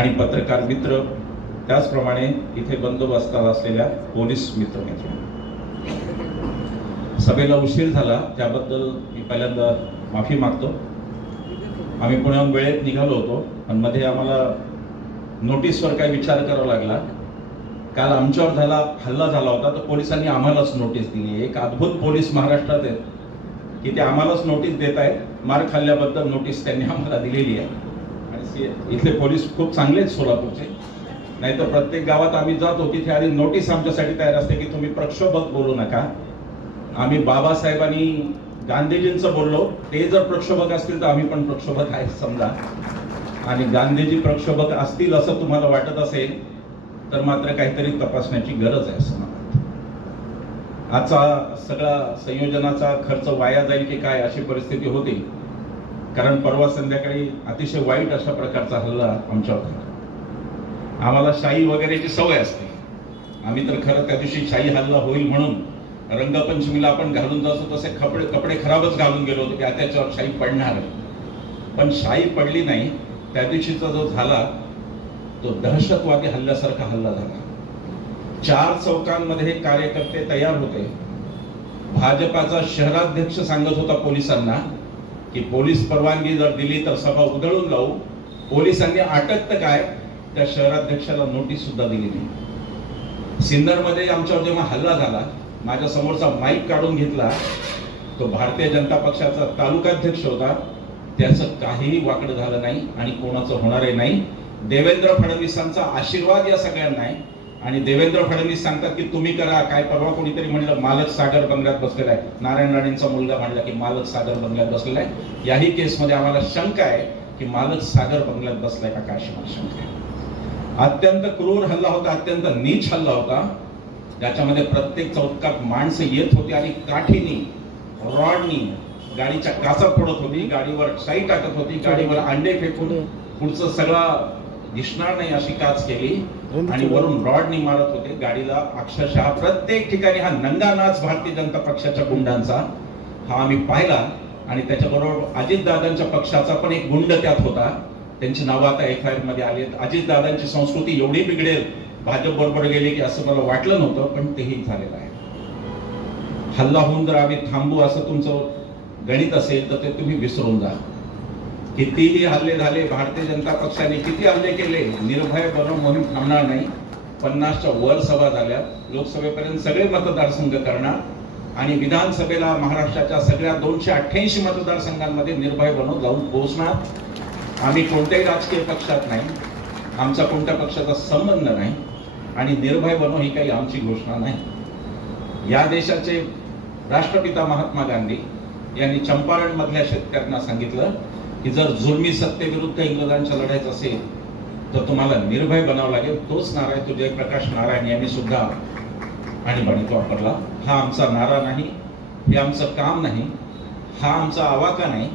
आणि पत्रकार मित्र, त्याचप्रमाणे इथे बंदोबस्तात असलेल्या पोलीस मित्र, सभेला उशीर झाला त्याबद्दल मी पहिल्यांदा माफी मागतो. आम्ही पुण्याहून वेळेत निघालो होतो, पण मध्ये आम्हाला नोटीसवर काही विचार करावा लागला. काल आमच्यावर हल्ला झाला होता, तर पोलिसांनी आम्हालाच नोटीस दिली. एक अद्भुत पोलीस महाराष्ट्रात आहेत की ते आम्हालाच नोटीस देत आहेत. मार खाल्ल्याबद्दल नोटीस त्यांनी आम्हाला दिलेली आहे. आणि इथले पोलीस खूप चांगले आहेत सोलापूरचे. नाही तर प्रत्येक गावात आम्ही जातो तिथे आधी नोटीस आमच्यासाठी तयार असते की तुम्ही प्रक्षोभक बोलू नका. आम्ही बाबासाहेबांनी गांधीजींचं बोललो, ते जर प्रक्षोभक असतील तर आम्ही पण प्रक्षोभक आहे समजा. आणि गांधीजी प्रक्षोभक असतील असं तुम्हाला वाटत असेल तर मात्र काहीतरी तपासण्याची गरज आहे असं मला वाटतं. आजचा सगळा संयोजनाचा खर्च वाया जाईल की काय अशी परिस्थिती होती, कारण परवा संध्याकाळी अतिशय वाईट अशा प्रकारचा हल्ला आमच्यावर झाला. आम्हाला शाई वगैरेची सवय असते. आम्ही तर खरं त्या दिवशी शाई हल्ला होईल म्हणून रंगपंचमीला आपण घालून जातो तसे कपडे खराबच घालून गेलो होतो की त्याच्यावर शाई पडणार. पण शाई पडली नाही. त्या दिवशीचा जो झाला तो दहशतवादी हल्ल्यासारखा हल्ला झाला. 4 चौकांमध्ये कार्यकर्ते तयार होते. भाजपाचा शहराध्यक्ष सांगत होता पोलिसांना की पोलीस परवानगी जर दिली तर सभा उधळून लावू. पोलिसांनी अटक तर काय, त्या शहराध्यक्षाला नोटीस सुद्धा दिली नाही. सिन्नरमध्ये आमच्यावर जेव्हा हल्ला झाला, माझ्या समोरचा माईक काढून घेतला. तो भारतीय जनता पक्षाचा तालुकाध्यक्ष होता. त्याचं काहीही वाकडं झालं नाही आणि कोणाचं होणारही नाही. देवेंद्र फडणवीसांचा आशीर्वाद या सगळ्यांना आहे. आणि देवेंद्र फडणवीस सांगतात की तुम्ही करा काय. परवा कोणीतरी म्हणलं मालक सागर बंगल्यात बसलेला आहे. नारायण राणेंचा मुलगा म्हणला की मालक सागर बंगल्यात बसलेला आहे. याही केसमध्ये आम्हाला शंका आहे की मालक सागर बंगल्यात बसलाय का काय शंका आहे. अत्यंत क्रूर हल्ला होता, अत्यंत नीच हल्ला होता. ज्याच्यामध्ये प्रत्येक चौकात माणसं येत होती आणि काठीनी रॉडनी गाडीच्या काचा फोडत होती, गाडीवर शाई टाकत होती, गाडीवर अंडे फेकून पुढचं सगळं दिसणार नाही अशी काच केली आणि वरून रॉडनी मारत होते गाडीला. अक्षरशः प्रत्येक ठिकाणी हा नंगा नाच भारतीय जनता पक्षाच्या गुंडांचा हा आम्ही पाहिला. आणि त्याच्याबरोबर अजितदादांच्या पक्षाचा पण एक गुंड त्यात होता. त्यांची नावं आता FIR मध्ये आली आहेत. अजितदादांची संस्कृती एवढी बिघडेल भाजप बरोबर गेली की असं मला वाटलं नव्हतं, पण तेही झालेलं आहे. हल्ला होऊन जर आम्ही थांबू असं तुमचं गणित असेल तर ते तुम्ही विसरून जा. कितीही हल्ले झाले, भारतीय जनता पक्षाने किती हल्ले केले, निर्भय बनो मोहीम थांबणार नाही. 50च्या वर सभा झाल्या. लोकसभेपर्यंत सगळे मतदारसंघ करणार आणि विधानसभेला महाराष्ट्राच्या सगळ्या 288 मतदारसंघांमध्ये निर्भय बनो जाऊन पोहोचणार. आम्ही कोणत्याही राजकीय पक्षात नाही, आमचा कोणत्या पक्षाचा संबंध नाही आणि निर्भय बनो ही काही आमची घोषणा नाही. या देशाचे राष्ट्रपिता महात्मा गांधी यांनी चंपारण मधल्या शेतकऱ्यांना सांगितलं की जर जुलमी सत्तेविरुद्ध इंग्रजांच्या लढायचं असेल तर तुम्हाला निर्भय बनावं लागेल. तोच नारा आहे तो जयप्रकाश नारायण यांनी सुद्धा आणीबाणीत वापरला. हा आमचा नारा नाही, हे आमचं काम नाही, हा आमचा आवाका नाही.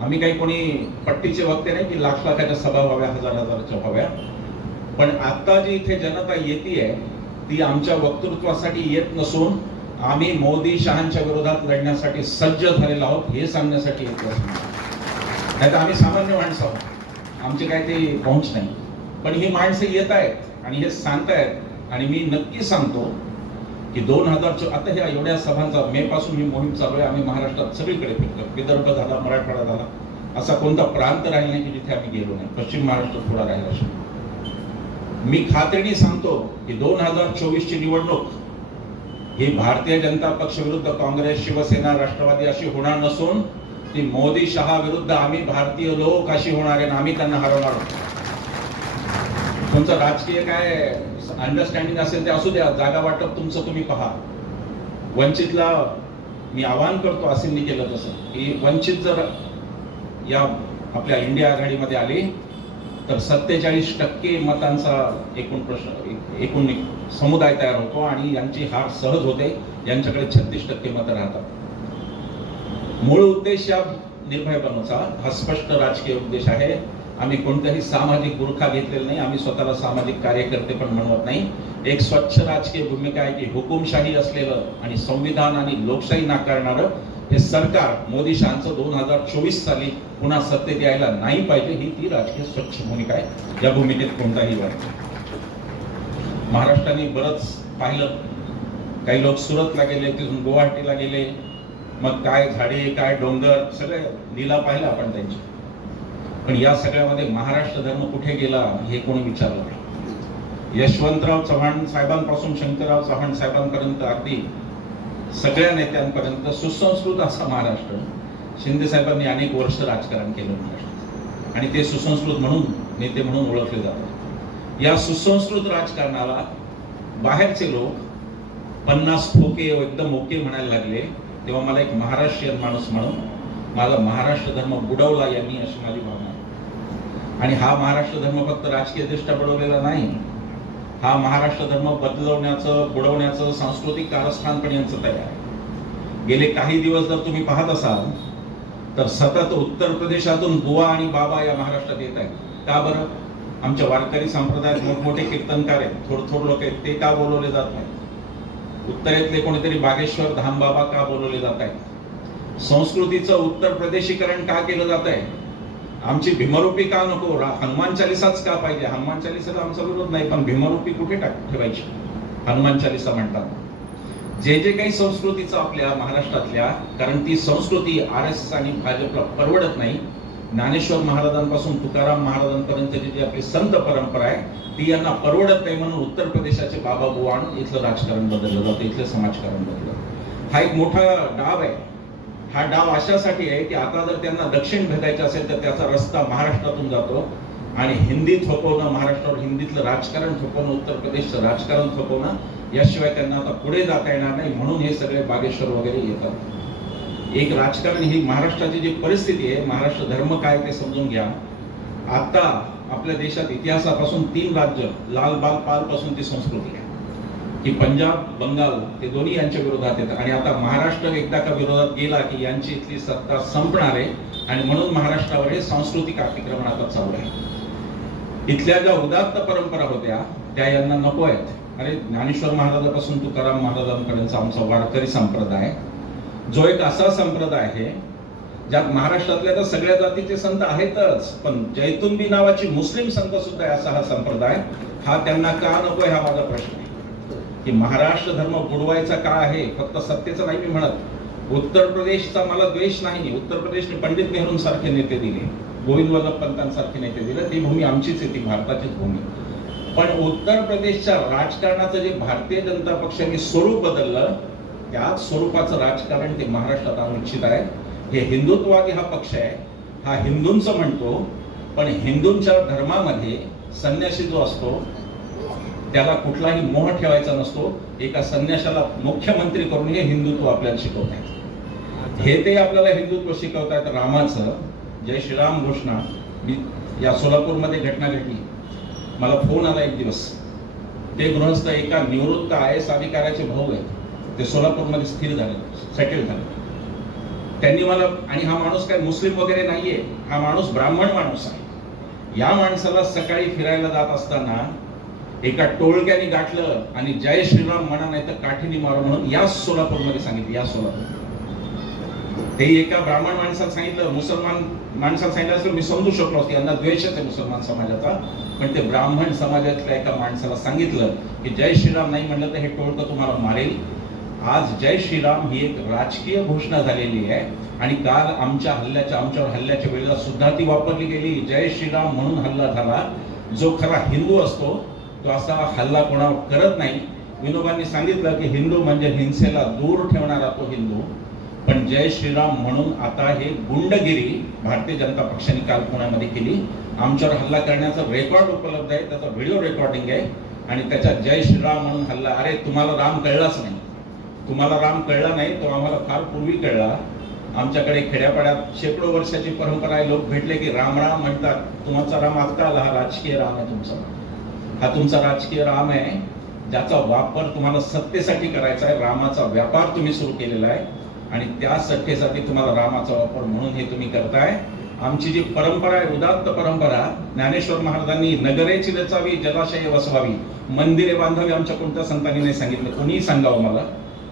आम्ही काही कोणी पट्टीचे वक्ते नाही की लाख लाखाच्या सभा व्हाव्या, हजार हजाराच्या व्हाव्या. पण आता जी इथे जनता येते ती आमच्या वक्तृत्वासाठी येत नसून आम्ही मोदी शहांच्या विरोधात लढण्यासाठी सज्ज झालेलो आहोत हे सांगण्यासाठी येतो. नाही तर आम्ही सामान्य माणसं आहोत, आमची काय ते पहुंच नाही. पण ही माणसं येत आहेत आणि हे सांगतायत. आणि मी नक्की सांगतो की 2000 आता ह्या एवढ्या सभांचा मे पासून ही मोहीम चालू आहे. आम्ही महाराष्ट्रात सगळीकडे फिरतो. विदर्भ झाला, मराठवाडा झाला, असा कोणता प्रांत राहिला नाही की जिथे आम्ही गेलो नाही. पश्चिम महाराष्ट्र थोडा राहिला असेल. मी खात्रीने सांगतो की 2024 ची निवडणूक ही भारतीय जनता पक्ष विरुद्ध काँग्रेस, शिवसेना, राष्ट्रवादी अशी होणार नसून ती मोदी शहा विरुद्ध आम्ही भारतीय लोक अशी होणार आहे. आम्ही त्यांना हरवणार आहोत. तुमचं राजकीय काय अंडरस्टँडिंग असेल ते असू द्या, जागा वाटप तुमचं तुम्ही पहा. वंचितला मी आवाहन करतो, असेंनी केलं तसं की वंचित जर या आपल्या इंडिया आघाडीमध्ये आली तर 47% मतांचा एकूण समुदाय तयार होतो आणि यांची हार सहज होते. यांच्याकडे 36% मतं राहतात. मूळ उद्देश या निर्भय बनवचा हा स्पष्ट राजकीय उद्देश आहे. आम्ही कोणत्याही सामाजिक बुरखा घेतलेला नाही. आम्ही स्वतःला सामाजिक कार्यकर्ते पण म्हणत नाही. एक स्वच्छ राजकीय भूमिका आहे की हुकुमशाही असलेलं आणि संविधान आणि लोकशाही नाकारणारं हे सरकार मोदी शहांचं 2024 साली पुन्हा सत्तेत यायला नाही पाहिजे, ही ती राजकीय स्वच्छ भूमिका आहे. या भूमिकेत कोणताही वाद नाही. महाराष्ट्राने बरंच पाहिलं. काही लोक सुरतला गेले, तिथून गुवाहाटीला गेले, मग काय झाडे काय डोंगर सगळे लीला पाहिलं आपण त्यांची. पण या सगळ्यामध्ये महाराष्ट्र धर्म कुठे गेला हे कोणी विचारलं नाही. यशवंतराव चव्हाण साहेबांपासून शंकरराव चव्हाण साहेबांपर्यंत अगदी सगळ्या नेत्यांपर्यंत सुसंस्कृत असा महाराष्ट्र शिंदे साहेबांनी अनेक वर्ष राजकारण केलं महाराष्ट्रात, आणि ते सुसंस्कृत म्हणून नेते म्हणून ओळखले जातात. या सुसंस्कृत राजकारणाला बाहेरचे लोक 50 ठोके एकदम ओके म्हणायला लागले, तेव्हा मला एक महाराष्ट्रीयन माणूस म्हणून माझा महाराष्ट्र धर्म बुडवला यांनी, अशी माझी भावना आहे. आणि हा महाराष्ट्र धर्म फक्त राजकीय दृष्ट्या बुडवलेला नाही, हा महाराष्ट्र धर्म बदलवण्याचं बुडवण्याचं सांस्कृतिक कारस्थान पण यांचं तयार आहे. गेले काही दिवस जर तुम्ही पाहत असाल तर सतत उत्तर प्रदेशातून बुवा आणि बाबा या महाराष्ट्रात येत आहेत. का बरं? आमच्या वारकरी संप्रदायात मोठमोठे कीर्तनकार आहेत, थोडं लोक आहेत, ते का बोलवले जात नाहीत? उत्तरेतले कोणीतरी बागेश्वर धाम बाबा का बोलवले जात आहेत? संस्कृतीचं उत्तर प्रदेशीकरण का केलं जात आहे? आमची भीमरूपी का नको? हनुमान चालिसाच का पाहिजे? हनुमान चालिसाला आमचा विरोध नाही, पण भीमरूपी कुठे ठेवायची? हनुमान चालिसा म्हणतात. जे काही संस्कृतीचं आपल्या महाराष्ट्रातल्या, कारण ती संस्कृती RSS आणि भाजपला परवडत नाही. ज्ञानेश्वर महाराजांपासून तुकाराम महाराजांपर्यंतची जी आपली संत परंपरा आहे ती यांना परवडत नाही, म्हणून उत्तर प्रदेशाचे बाबा बुवा आणून इथलं राजकारण बदललं जातं, इथलं समाजकारण बदललं. हा एक मोठा डाव आहे. हा डाव अशासाठी आहे की आता जर त्यांना दक्षिण भेदायचं असेल तर त्याचा रस्ता महाराष्ट्रातून जातो, आणि हिंदी थोपवणं, महाराष्ट्रावर हिंदीतलं राजकारण थोपवणं, उत्तर प्रदेशचं राजकारण थोपवणं, याशिवाय त्यांना आता पुढे जाता येणार नाही. म्हणून हे सगळे बागेश्वर वगैरे येतात. एक राजकारण, ही महाराष्ट्राची जी परिस्थिती आहे, महाराष्ट्र धर्म काय ते समजून घ्या. आता आपल्या देशात इतिहासापासून 3 राज्य, लाल बाल पाल पासून ती संस्कृती आहे की पंजाब बंगाल ते दोन्ही यांच्या विरोधात येतात, आणि आता महाराष्ट्र एकदा का विरोधात गेला की यांची इथली सत्ता संपणार आहे, आणि म्हणून महाराष्ट्रावर हे सांस्कृतिक अतिक्रमण आता चालू आहे. इथल्या ज्या उदात्त परंपरा होत्या त्या यांना नको आहेत. अरे ज्ञानेश्वर महाराजांपासून तुकाराम महाराजांपर्यंत आमचा वारकरी संप्रदाय जो एक असा संप्रदाय आहे ज्यात महाराष्ट्रातल्या तर सगळ्या जातीचे संत आहेतच, पण जैतुंबी नावाची मुस्लिम संत सुद्धा आहे असा हा संप्रदाय. हा त्यांना का नको आहे हा माझा प्रश्न आहे. की महाराष्ट्र धर्म बुडवायचा का आहे? फक्त सत्तेचं नाही मी म्हणत. उत्तर प्रदेशचा मला द्वेष नाही. उत्तर प्रदेशने पंडित नेहरूंसारखे नेते दिले, गोविंद वल्लभ पंतांसारखे नेते दिले, ती भूमी आमचीच आहे, ती भारताचीच भूमी. पण उत्तर प्रदेशच्या राजकारणाचं जे भारतीय जनता पक्षाने स्वरूप बदललं, त्याच स्वरूपाचं राजकारण ते महाराष्ट्रात आणू इच्छित आहे. हे हिंदुत्ववादी हा पक्ष आहे, हा हिंदूंचं म्हणतो, पण हिंदूंच्या धर्मामध्ये संन्यासी जो असतो त्याला कुठलाही मोह ठेवायचा नसतो. एका संन्याशाला मुख्यमंत्री करून हे हिंदुत्व आपल्याला शिकवत आहे. हे ते आपल्याला हिंदुत्व शिकवत आहेत. रामाचं जय श्रीराम घोषणा, मी या सोलापूरमध्ये घटना घडली, मला फोन आला एक दिवस. ते गृहस्थ एका निवृत्त IAS अधिकाऱ्याचे भाऊ आहेत, ते सोलापूरमध्ये स्थिर झाले, सेटल झाले. त्यांनी मला, आणि हा माणूस काय मुस्लिम वगैरे नाहीये, हा माणूस ब्राह्मण माणूस आहे. या माणसाला सकाळी फिरायला जात असताना एका टोळक्याने गाठलं आणि जय श्रीराम म्हणा नाही तर काठीने मारू म्हणून या सोलापूरमध्ये सांगितलं. या सोलापूर ते एका ब्राह्मण माणसाला सांगितलं, मुसलमान माणसाला सांगितलं असं मी समजू शकलो असतो, यांना द्वेषच आहे मुसलमान समाजाचा, पण ते ब्राह्मण समाजातल्या एका माणसाला सांगितलं की जय श्रीराम नाही म्हणलं तर हे टोळकं तुम्हाला मारेल. आज जय श्रीराम ही एक राजकीय घोषणा झालेली आहे, आणि काल आमच्यावर हल्ल्याच्या वेळेला सुद्धा ती वापरली गेली. जय श्रीराम म्हणून हल्ला झाला. जो खरा हिंदू असतो तो असा हल्ला कोणावर करत नाही. विनोबांनी सांगितलं की हिंदू म्हणजे हिंसेला दूर ठेवणारा तो हिंदू, पण जय श्रीराम म्हणून आता हे गुंडगिरी भारतीय जनता पक्षाने काल पुण्यामध्ये केली. आमच्यावर हल्ला करण्याचा रेकॉर्ड उपलब्ध आहे, त्याचा व्हिडिओ रेकॉर्डिंग आहे, आणि त्याच्यात जय श्रीराम म्हणून हल्ला. अरे तुम्हाला राम कळलाच नाही, तुम्हाला राम कळला नाही, तो आम्हाला फार पूर्वी कळला. आमच्याकडे खेड्यापाड्यात शेकडो वर्षाची परंपरा आहे, लोक भेटले की राम राम म्हणतात. तुमचा राम आज का आला? हा राजकीय राम आहे तुमचा, हा तुमचा राजकीय राम आहे, ज्याचा वापर तुम्हाला सत्तेसाठी करायचा आहे. रामाचा व्यापार तुम्ही सुरू केलेला आहे, आणि त्या सत्तेसाठी तुम्हाला रामाचा वापर म्हणून हे तुम्ही करताय. आमची जी परंपरा आहे, उदात्त परंपरा, ज्ञानेश्वर महाराजांनी नगरेची रचावी, जलाशय वसवावी, मंदिरे बांधावी, आमच्या कोणत्या संतांनी नाही सांगितलं. कोणीही सांगावं मला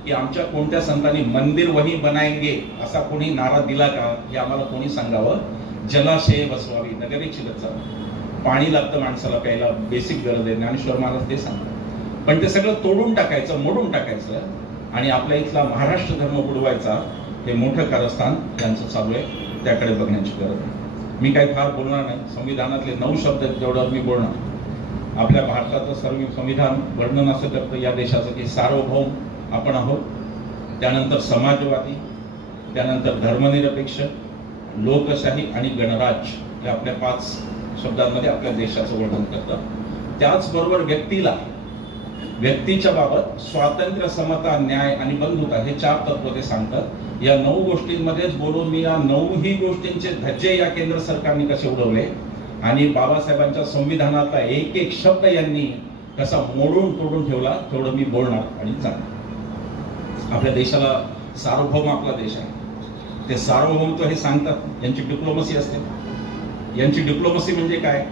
की आमच्या कोणत्या संतांनी मंदिर वही बनाएंगे असा कोणी नारा दिला का हे आम्हाला कोणी सांगावं. जलाशय बसवावी, नगरीची रचना, पाणी लागतं माणसाला प्यायला, बेसिक गरज आहे, ज्ञानेश्वर महाराज ते सांगतात. पण ते सगळं तोडून टाकायचं, मोडून टाकायचं आणि आपल्या इथला महाराष्ट्र धर्म बुडवायचा, हे मोठं कारस्थान यांचं चालू आहे. त्याकडे बघण्याची गरज आहे. मी काही फार बोलणार नाही. संविधानातले 9 शब्द जेवढं मी बोलणार. आपल्या भारताचं सर्व संविधान वर्णन असं करतं या देशाचं की सार्वभौम आपण आहोत, त्यानंतर समाजवादी, त्यानंतर धर्मनिरपेक्ष, लोकशाही आणि गणराज्य, हे आपल्या 5 शब्दांमध्ये आपल्या देशाचं वर्णन करतं. त्याचबरोबर व्यक्तीच्या बाबत स्वातंत्र्य, समता, न्याय आणि बंधुता हे 4 तत्व ते सांगतात. या 9 गोष्टींमध्येच बोलून मी या 9ही गोष्टींचे धज्जे या केंद्र सरकारने कसे उडवले आणि बाबासाहेबांच्या संविधानातला एक एक शब्द यांनी कसा मोडून तोडून ठेवला तेवढं मी बोलणार आणि सांगणार. आपल्या देशाला सार्वभौम आपला देश आहे. ते सार्वभौमत्व हे सांगतात. यांची डिप्लोमसी असते. यांची डिप्लोमसी म्हणजे काय?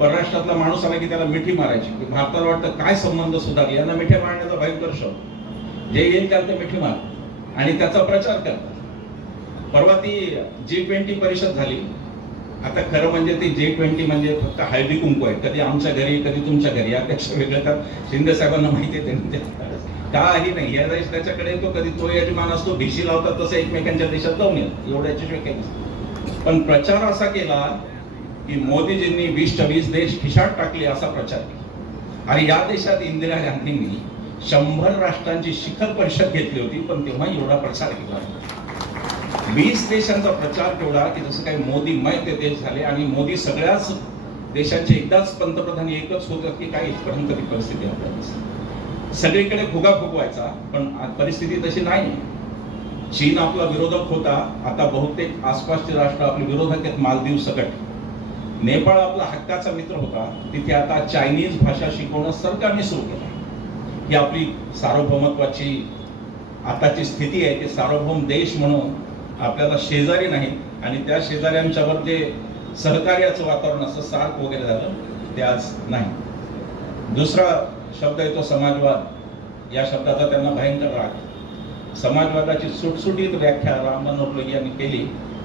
परराष्ट्रातला माणूस आला की त्याला मिठी मारायची. भारताला वाटतं काय संबंध सुधारले, यांना मिठी मारण्याचा भयंकर शौक. जे येईल त्याला ते मिठी मार आणि त्याचा प्रचार करतात. परवा ती G20 परिषद झाली. आता खरं म्हणजे ती G20 म्हणजे फक्त हळदी कुंकू आहे. कधी आमच्या घरी, कधी तुमच्या घरी, यापेक्षा वेगळं तर शिंदे साहेबांना माहिती आहे काही नाही. या देश त्याच्याकडे येतो, कधी तो यजमान असतो, भिशी लावतात तसं एकमेकांच्या देशात जाऊन येतो, एवढ्याची काही नसतं. पण प्रचार असा केला की मोदीजींनी 20 देश खिशात टाकले असा प्रचार केला. आणि या देशात इंदिरा गांधींनी 100 राष्ट्रांची शिखर परिषद घेतली होती, पण तेव्हा एवढा प्रचार केला. 20 देशांचा प्रचार केवढा की जसं काही मोदीमय ते देश झाले आणि मोदी सगळ्याच देशांचे एकदाच पंतप्रधान एकच होतात की काय इथपर्यंत ती परिस्थिती आपल्याला सगळीकडे फुगा फुगवायचा. पण परिस्थिती तशी नाही. चीन आपला विरोधक होता, आता बहुतेक आसपासचे राष्ट्र आपले विरोधक आहेत, मालदीव सकट. नेपाळ आपला हक्काचा मित्र होता, तिथे आता चायनीज भाषा शिकवणं सरकारने सुरू केलं. ही आपली सार्वभौमत्वाची आताची स्थिती आहे. ते सार्वभौम देश म्हणून आपल्याला शेजारी नाही आणि त्या शेजाऱ्यांच्यावर जे सहकार्याचं वातावरण असं सार्क वगैरे झालं ते आज नाही. दुसरा शब्द येतो समाजवाद. या शब्दाचा त्यांना भयंकर राग. समाजवादाची सुटसुटीत व्याख्या राम मनोहर लोहिया यांनी केली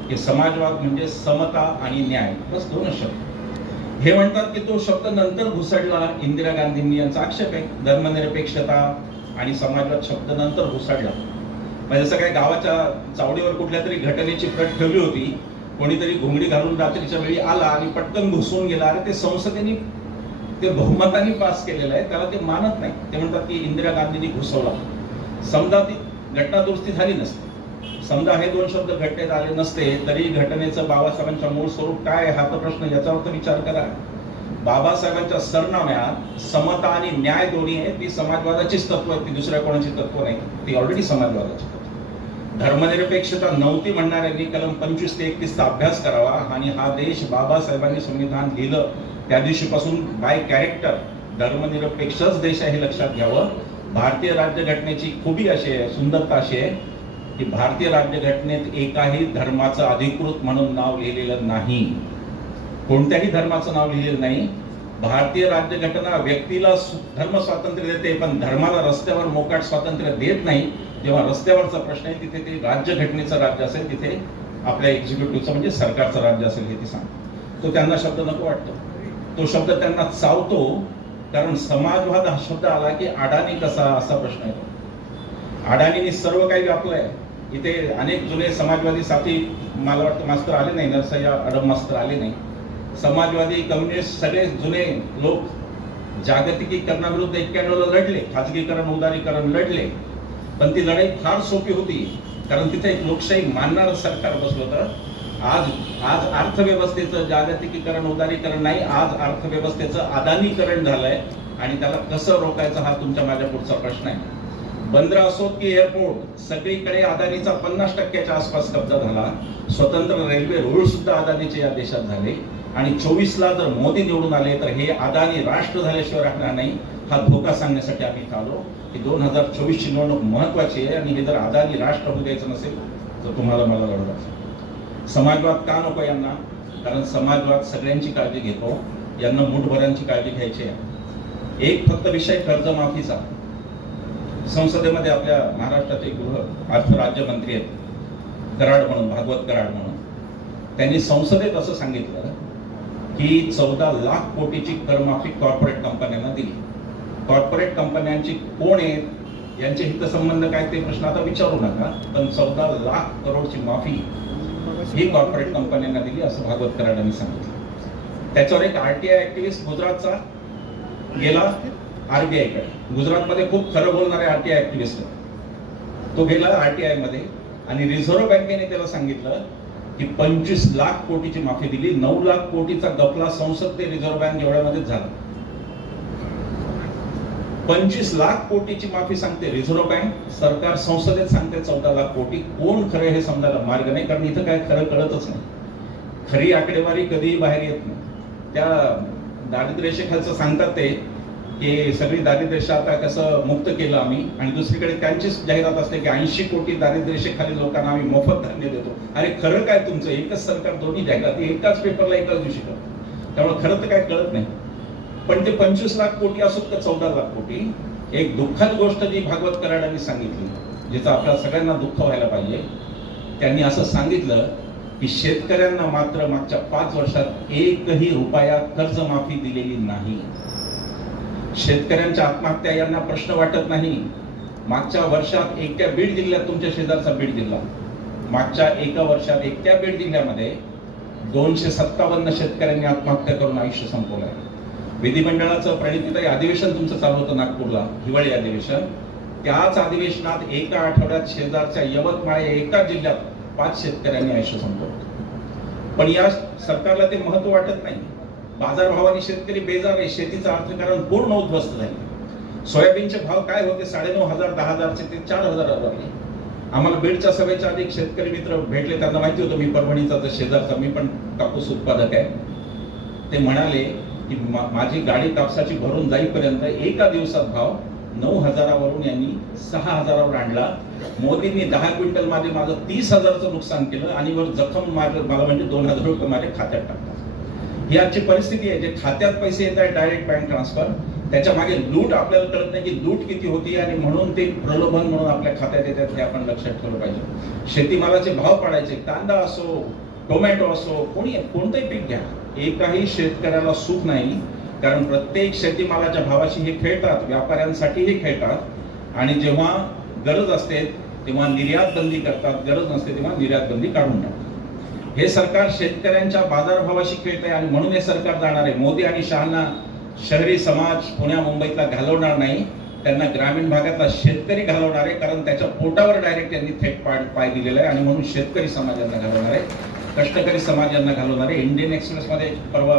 की समाजवाद म्हणजे समता आणि न्याय, बस 2च शब्द. हे म्हणतात की तो शब्द नंतर घुसडला. इंदिरा गांधींनी यांचा आक्षेप आहे, धर्मनिरपेक्षता आणि समाजवाद शब्द नंतर घुसडला. म्हणजे जसं काय गावाच्या चावडीवर कुठल्या तरी घटनेची प्रत ठेवली होती, कोणीतरी घोंगडी घालून रात्रीच्या वेळी आला आणि पटकन घुसून गेला. अरे ते संसदेने ते बहुमताने पास केलेलं आहे, त्याला ते मानत नाही. ते म्हणतात की इंदिरा गांधींनी घुसवला. समजा ती घटना दुरुस्ती झाली नसते, समजा हे 2 शब्द घटनेत आले नसते, तरी घटनेचं बाबासाहेबांच्या मूळ स्वरूप काय हा तर प्रश्न, याच्यावर तर विचार करा. बाबासाहेबांच्या सरनाम्यात समता आणि न्याय दोन्ही आहे. ती समाजवादाचीच तत्व आहे, ती दुसऱ्या कोणाची तत्व नाही. ती ऑलरेडी समाजवादाची तत्व. धर्मनिरपेक्षता नव्हती म्हणणाऱ्यांनी कलम 25 ते 31 चा अभ्यास करावा. आणि हा देश बाबासाहेबांनी संविधान लिहिलं त्या दिवशीपासून बाय कॅरेक्टर धर्मनिरपेक्षच देश आहे हे लक्षात घ्यावं. भारतीय राज्यघटनेची खूबी अशी आहे, सुंदरता अशी आहे की भारतीय राज्यघटनेत एकाही धर्माचं अधिकृत म्हणून नाव लिहिलेलं नाही. कोणत्याही धर्माचं नाव लिहिलेलं नाही. भारतीय राज्यघटना व्यक्तीला धर्म स्वातंत्र्य देते, पण धर्माला रस्त्यावर मोकाट स्वातंत्र्य देत नाही. जेव्हा रस्त्यावरचा प्रश्न आहे तिथे ते राज्यघटनेचं राज्य असेल, तिथे आपल्या एक्झिक्युटिव्हचं म्हणजे सरकारचं राज्य असेल हे ती सांगतो. तो त्यांना शब्द नको वाटतो, तो शब्द त्यांना चावतो. कारण समाजवाद हा शब्द आला की अडाणी कसा असा प्रश्न येतो. अडाणींनी सर्व काही व्यापलंय. इथे अनेक जुने समाजवादी साथी मला वाटतं मास्तर आले नाही, नरसय्या अडम मास्तर आले नाही. समाजवादी कम्युनिस्ट सगळे जुने लोक जागतिकीकरणाविरुद्ध 91 लढले, खाजगीकरण उदारीकरण लढले. पण ती लढाई फार सोपी होती कारण तिथे एक लोकशाही मानणारं सरकार बसलं होतं. आज अर्थव्यवस्थेचं जागतिकीकरण उदारीकरण नाही, आज अर्थव्यवस्थेचं अदानीकरण झालंय आणि त्याला कसं रोखायचं हा तुमच्या माझ्या पुढचा प्रश्न आहे. बंदर असोत की एअरपोर्ट, सगळीकडे अदानीचा 50% आसपास कब्जा झाला. स्वतंत्र रेल्वे रूळ सुद्धा अदानीचे या देशात झाले. आणि 24ला जर मोदी निवडून आले तर हे अदानी राष्ट्र झाल्याशिवाय राहणार नाही. हा धोका सांगण्यासाठी आम्ही इथं आलो की 2024ची निवडणूक महत्वाची आहे आणि हे जर अदानी राष्ट्र होऊ द्यायचं नसेल तर तुम्हाला मला लढवायचं. समाजवाद का नको यांना? कारण समाजवाद सगळ्यांची काळजी घेतो, यांना मुठभरांची काळजी घ्यायची आहे. एक फक्त विषय कर्जमाफीचा. संसदेमध्ये आपल्या महाराष्ट्राचे गृह अर्थ राज्यमंत्री आहेत कराड म्हणून, भागवत कराड म्हणून, त्यांनी संसदेत असं सांगितलं की 14 लाख कोटीची करमाफी कॉर्पोरेट कंपन्यांना दिली. कॉर्पोरेट कंपन्यांची कोण आहेत, यांचे हितसंबंध काय ते प्रश्न आता विचारू नका, पण 14 लाख करोडची माफी ही कॉर्पोरेट कंपन्यांना दिली असं भागवत कराडांनी सांगितलं. त्याच्यावर एक आरटीआय ऍक्टिव्हिस्ट गुजरातचा गेला आरबीआय कडे. गुजरातमध्ये खूप खरं बोलणारे आरटीआय ऍक्टिव्हिस्ट, तो गेला आरटीआय मध्ये आणि रिझर्व्ह बँकेने त्याला सांगितलं की 25 लाख कोटीची माफी दिली. 9 लाख कोटीचा गफला संसद ते रिझर्व्ह बँक एवढ्यामध्ये झाला. 25 लाख कोटीची माफी सांगते रिझर्व्ह बँक, सरकार संसदेत सांगते 14 लाख कोटी. कोण खरं हे समजायला मार्ग नाही, कारण इथं काय खरं कळतच नाही. खरी आकडेवारी कधीही बाहेर येत नाही. त्या दारिद्र्यरेषेखालचं सांगतात ते की सगळी दारिद्र्यरेषा आता कसं मुक्त केलं आम्ही, आणि दुसरीकडे त्यांचीच जाहिरात असते की 80 कोटी दारिद्र्यरेषेखालील लोकांना आम्ही मोफत धान्य देतो. अरे खरं काय तुमचं? एकच सरकार दोन्ही जाहिराती एकाच पेपरला एकाच दिवशी करतो, त्यामुळे खरं तर काय कळत नाही. पण ते 25 लाख कोटी असोत का 14 लाख कोटी, एक दुःखद गोष्ट जी भागवत कराडांनी सांगितली, जिचं आपल्या सगळ्यांना दुःख व्हायला पाहिजे. त्यांनी असं सांगितलं की शेतकऱ्यांना मात्र मागच्या 5 वर्षात एकही रुपया कर्जमाफी दिलेली नाही. शेतकऱ्यांच्या आत्महत्या यांना प्रश्न वाटत नाही. मागच्या वर्षात एकट्या बीड जिल्ह्यात, तुमच्या शेजारचा बीड जिल्हा, मागच्या एका वर्षात एकट्या बीड जिल्ह्यामध्ये 257 शेतकऱ्यांनी आत्महत्या करून आयुष्य संपवलंय. विधिमंडळाचं प्रणितीताई अधिवेशन तुमचं चालू होतं नागपूरला, हिवाळी अधिवेशन. त्याच अधिवेशनात एका आठवड्यात शेजारच्या यवतमाळ एका जिल्ह्यात 5 शेतकऱ्यांनी आयुष्य संपवलं. पण या सरकारला ते महत्व वाटत नाही. बाजारभावाने शेतकरी बेजार आहे, शेतीचं अर्थकारण पूर्ण उद्ध्वस्त झाले. सोयाबीनचे भाव काय होते 9,500 10,000चे ते 4,000 झाले. आम्हाला बीडच्या सभेच्या आधी शेतकरी मित्र भेटले, त्यांना माहिती होतं मी परभणीचा शेजारचा, मी पण कापूस उत्पादक आहे. ते म्हणाले की माझी गाडी कापसाची भरून जाईपर्यंत एका दिवसात भाव 9,000वरून यांनी 6,000वर आणला. मोदींनी 10 क्विंटल मध्ये माझं 30,000चं नुकसान केलं आणि वर जखम मला म्हणजे 2,000 रुपये माझ्या खात्यात टाकतात. ही आजची परिस्थिती आहे. जे खात्यात पैसे येत आहेत डायरेक्ट बँक ट्रान्सफर, त्याच्या मागे लूट आपल्याला कळत नाही की लूट किती होती, आणि म्हणून ते प्रलोभन म्हणून आपल्या खात्यात येतात, हे आपण लक्षात ठेवलं पाहिजे. शेतीमालाचे भाव पाडायचे, कांदा असो, टोमॅटो असो, कोणतंही पीक घ्या, एकाही शेतकऱ्याला सुख नाही. कारण प्रत्येक शेतीमालाच्या भावाशी हे खेळतात, व्यापाऱ्यांसाठी हे खेळतात, आणि जेव्हा गरज असते तेव्हा निर्यात बंदी करतात, गरज नसते तेव्हा निर्यात बंदी काढून टाकतात. हे सरकार शेतकऱ्यांच्या बाजारभावाशी खेळत आहे, आणि म्हणून हे सरकार जाणार आहे. मोदी आणि शहांना शहरी समाज पुण्या मुंबईतला घालवणार नाही, त्यांना ग्रामीण भागातला शेतकरी घालवणार आहे. कारण त्याच्या पोटावर डायरेक्ट त्यांनी थेट पाय दिलेला आहे, आणि म्हणून शेतकरी समाजांना घालवणार आहे, कष्टकरी समाजांना घालवणार आहे. इंडियन एक्सप्रेस मध्ये परवा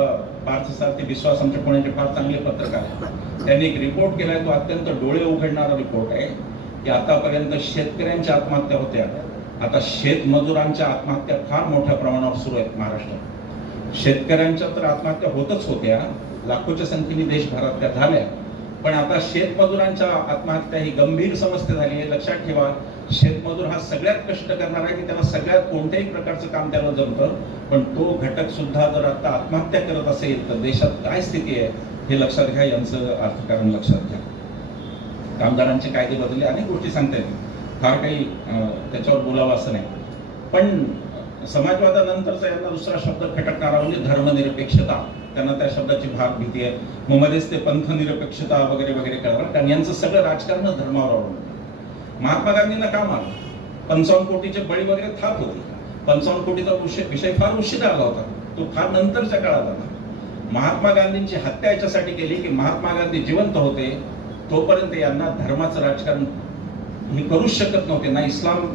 पार्थ सारथी विश्वास आमच्या पुण्याचे फार चांगले पत्रकार, त्यांनी एक रिपोर्ट केलाय, तो अत्यंत डोळे उघडणारा रिपोर्ट आहे की आतापर्यंत शेतकऱ्यांच्या आत्महत्या होत्या, आता शेतमजुरांच्या आत्महत्या फार मोठ्या प्रमाणावर सुरू आहेत महाराष्ट्रात. शेतकऱ्यांच्या तर आत्महत्या होतच होत्या, लाखोच्या संख्येने देशभरात त्या झाल्या, पण आता शेतमजुरांच्या आत्महत्या ही गंभीर समस्या झाली आहे. लक्षात ठेवा, शेतमजूर हा सगळ्यात कष्ट करणार आहे की त्याला सगळ्यात कोणत्याही प्रकारचं काम त्याला जमतं, पण तो घटक सुद्धा जर आता आत्महत्या करत असेल तर देशात काय स्थिती आहे हे लक्षात घ्या. यांचं अर्थकारण लक्षात घ्या. कामगारांचे कायदे बदलले, अनेक गोष्टी सांगता येतील, फार काही त्याच्यावर बोलावं असं नाही. पण समाजवादानंतरचा यांना दुसरा शब्द खटकणारा म्हणजे धर्मनिरपेक्षता. त्यांना त्या शब्दाची फार भीती आहे. मग मध्येच ते पंथनिरपेक्षता वगैरे वगैरे करणार, कारण यांचं सगळं राजकारण धर्मावर अवलंबून. महात्मा गांधींना का मारलं? 55 कोटीचे बळी वगैरे थाप होती. 55 कोटीचा विषय फार उशिरा आला होता, तो फार नंतरच्या काळात आला. महात्मा गांधींची हत्या याच्यासाठी केली की महात्मा गांधी जिवंत होते तोपर्यंत यांना धर्माचं राजकारण हे करूच शकत नव्हते. ना इस्लाम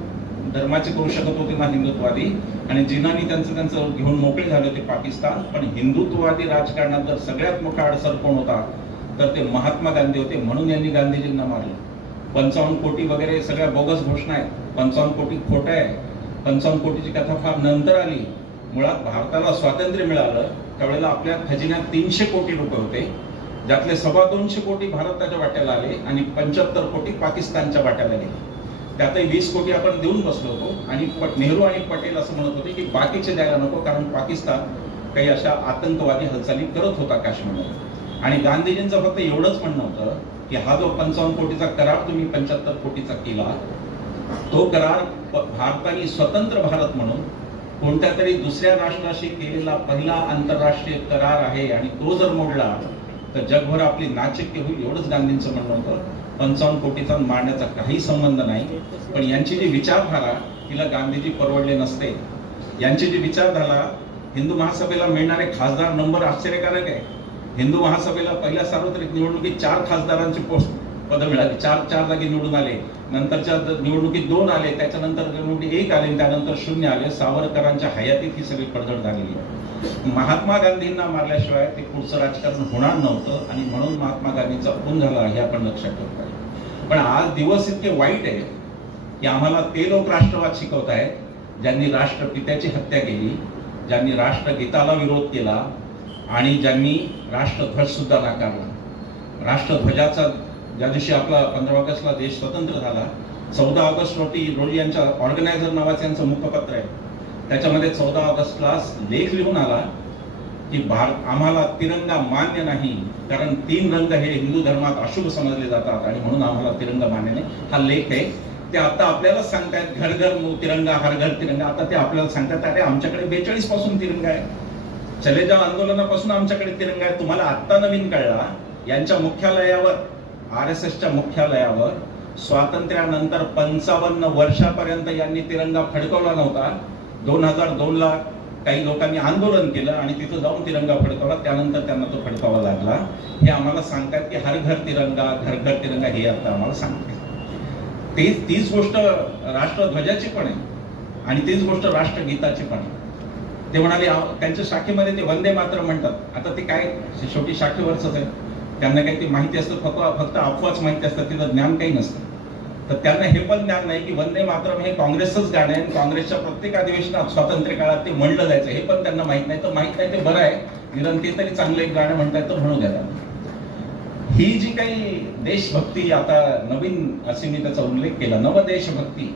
धर्माचे करू शकत होते, ना हिंदुत्ववादी, आणि जिनांनी त्यांचं घेऊन मोकळे झाले होते पाकिस्तान. पण हिंदुत्ववादी राजकारणात जर सगळ्यात मोठा अडसर कोण होता तर ते महात्मा गांधी होते, म्हणून यांनी गांधीजींना मारलं. 55 कोटी वगैरे सगळ्या बोगस घोषणा आहेत, 55 कोटी खोटं आहे. 55 कोटीची कथा फार नंतर आली. मुळात भारताला स्वातंत्र्य मिळालं त्यावेळेला आपल्या खजिन्यात 300 कोटी रुपये होते, ज्यातले 225 कोटी भारताच्या वाट्याला आले आणि 75 कोटी पाकिस्तानच्या वाट्याला गेले. त्यातही 20 कोटी आपण देऊन बसलो होतो, आणि नेहरू आणि पटेल असं म्हणत होते की बाकीचे द्यायला नको, कारण पाकिस्तान काही अशा आतंकवादी हालचाली करत होता काश्मीरमध्ये. आणि गांधीजींचं फक्त एवढंच म्हणणं होतं की हा जो 55 कोटीचा करार तुम्ही 75 कोटीचा केला, तो करार भारताने स्वतंत्र भारत म्हणून कोणत्या तरी दुसऱ्या राष्ट्राशी केलेला पहिला आंतरराष्ट्रीय करार आहे आणि तो जर मोडला तर जगभर आपली नाचक्य होईल, एवढंच गांधींचं म्हणणं होतं. 55 कोटीचा मारण्याचा काही संबंध नाही. पण यांची जी विचारधारा तिला गांधीजी परवडले नसते. यांची जी विचारधारा, हिंदू महासभेला मिळणारे खासदार नंबर आश्चर्यकारक आहे. हिंदू महासभेला पहिल्या सार्वत्रिक निवडणुकीत 4 खासदारांची पदं मिळाली, 4 जागी निवडून आले. नंतरच्या निवडणुकीत 2 आले, त्याच्यानंतर निवडणुकीत 1 आले, त्यानंतर 0 आले. सावरकरांच्या हयातीत ही सगळी पडझड झालेली आहे. महात्मा गांधींना मारल्याशिवाय ते पुढचं राजकारण होणार नव्हतं आणि म्हणून महात्मा गांधीचा खून झाला हे आपण लक्षात ठेवलं पाहिजे. पण आज दिवस इतके वाईट आहे की आम्हाला ते लोक राष्ट्रवाद शिकवत आहेत ज्यांनी राष्ट्रपित्याची हत्या केली, ज्यांनी राष्ट्रगीताला विरोध केला आणि ज्यांनी राष्ट्रध्वज सुद्धा नाकारला. राष्ट्रध्वजाचा ज्या दिवशी आपला 15 ऑगस्टला देश स्वतंत्र झाला, 14 ऑगस्ट रोजी यांच्या ऑर्गनायझर नावाचं यांचं मुखपत्र आहे, त्याच्यामध्ये 14 ऑगस्टला लेख लिहून आला की आम्हाला तिरंगा मान्य नाही, कारण 3 रंग हे हिंदू धर्मात अशुभ समजले जातात आणि म्हणून आम्हाला तिरंगा मान्य नाही. हा लेख आहे. ते आता आपल्यालाच सांगतायत घर घर तिरंगा, हर घर तिरंगा. आता ते आपल्याला सांगतात अरे आमच्याकडे 42 पासून तिरंगा आहे, चले जाओ आंदोलनापासून आमच्याकडे तिरंगा आहे. तुम्हाला आत्ता नवीन कळला. यांच्या मुख्यालयावर, RSSच्या मुख्यालयावर स्वातंत्र्यानंतर 55 वर्षापर्यंत यांनी तिरंगा फडकवला नव्हता. 2002ला काही लोकांनी आंदोलन केलं आणि तिथं जाऊन तिरंगा फडकवला, त्यानंतर त्यांना तो फडकावा लागला. हे आम्हाला सांगतात की हर घर तिरंगा, घर घर तिरंगा, हे आता आम्हाला सांगतात. तीच गोष्ट राष्ट्रध्वजाची पण आहे आणि तीच गोष्ट राष्ट्रगीताची पण आहे. ते म्हणाले त्यांच्या शाखेमध्ये ते वंदे मातरम म्हणतात. आता ते काय शेवटी शाखेवरच आहे, त्यांना काही ते माहिती असतं, फक्त अफवाच माहिती असतात, तिथं ज्ञान काही नसतं. तर त्यांना हे पण ज्ञान नाही की वंदे मातरम हे काँग्रेसचंच गाणं आहे, काँग्रेसच्या प्रत्येक अधिवेशनात स्वातंत्र्य काळात ते म्हणलं जायचं, हे पण त्यांना माहित नाही. तर माहित नाही ते बरं आहे, निदान ते तरी चांगलं एक गाणं म्हणताय तर म्हणू द्या. ही जी काही देशभक्ती आता नवीन, असे मी त्याचा उल्लेख केला, नवदेशभक्ती,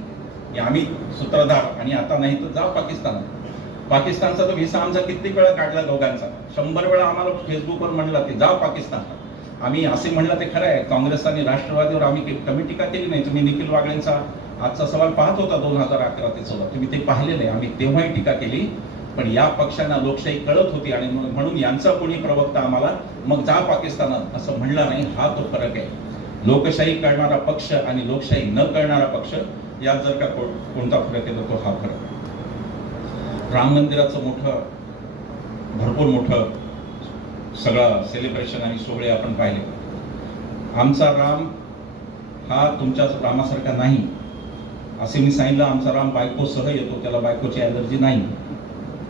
आम्ही सूत्रधार आणि आता नाही तर जा पाकिस्तानचा तो व्हिसा आमचा कित्येक वेळा काढला दोघांचा, 100 वेळा आम्हाला फेसबुकवर म्हणला की जा पाकिस्तान. आम्ही असे म्हणलं ते खरं आहे. काँग्रेस आणि राष्ट्रवादीवर आम्ही कमी टीका केली नाही. तुम्ही निखिल वागळेंचा आजचा सवाल पाहत होता 2011 ते 14, तुम्ही ते पाहिले नाही. आम्ही तेव्हाही टीका केली, पण या पक्षांना लोकशाही कळत होती आणि म्हणून यांचा कोणी प्रवक्ता आम्हाला मग जा पाकिस्तानात असं म्हणला नाही. हा तो फरक आहे. लोकशाही कळणारा पक्ष आणि लोकशाही न कळणारा पक्ष यात जर का कोणता फरक आहे तर तो हा फरक आहे. राम मंदिराचं भरपूर मोठं सगळं सेलिब्रेशन आणि सोहळे आपण पाहिले. आमचा राम हा तुमच्या रामासारखा नाही असे मी सांगितलं. आमचा राम बायकोसह येतो, त्याला बायकोची ॲलर्जी नाही.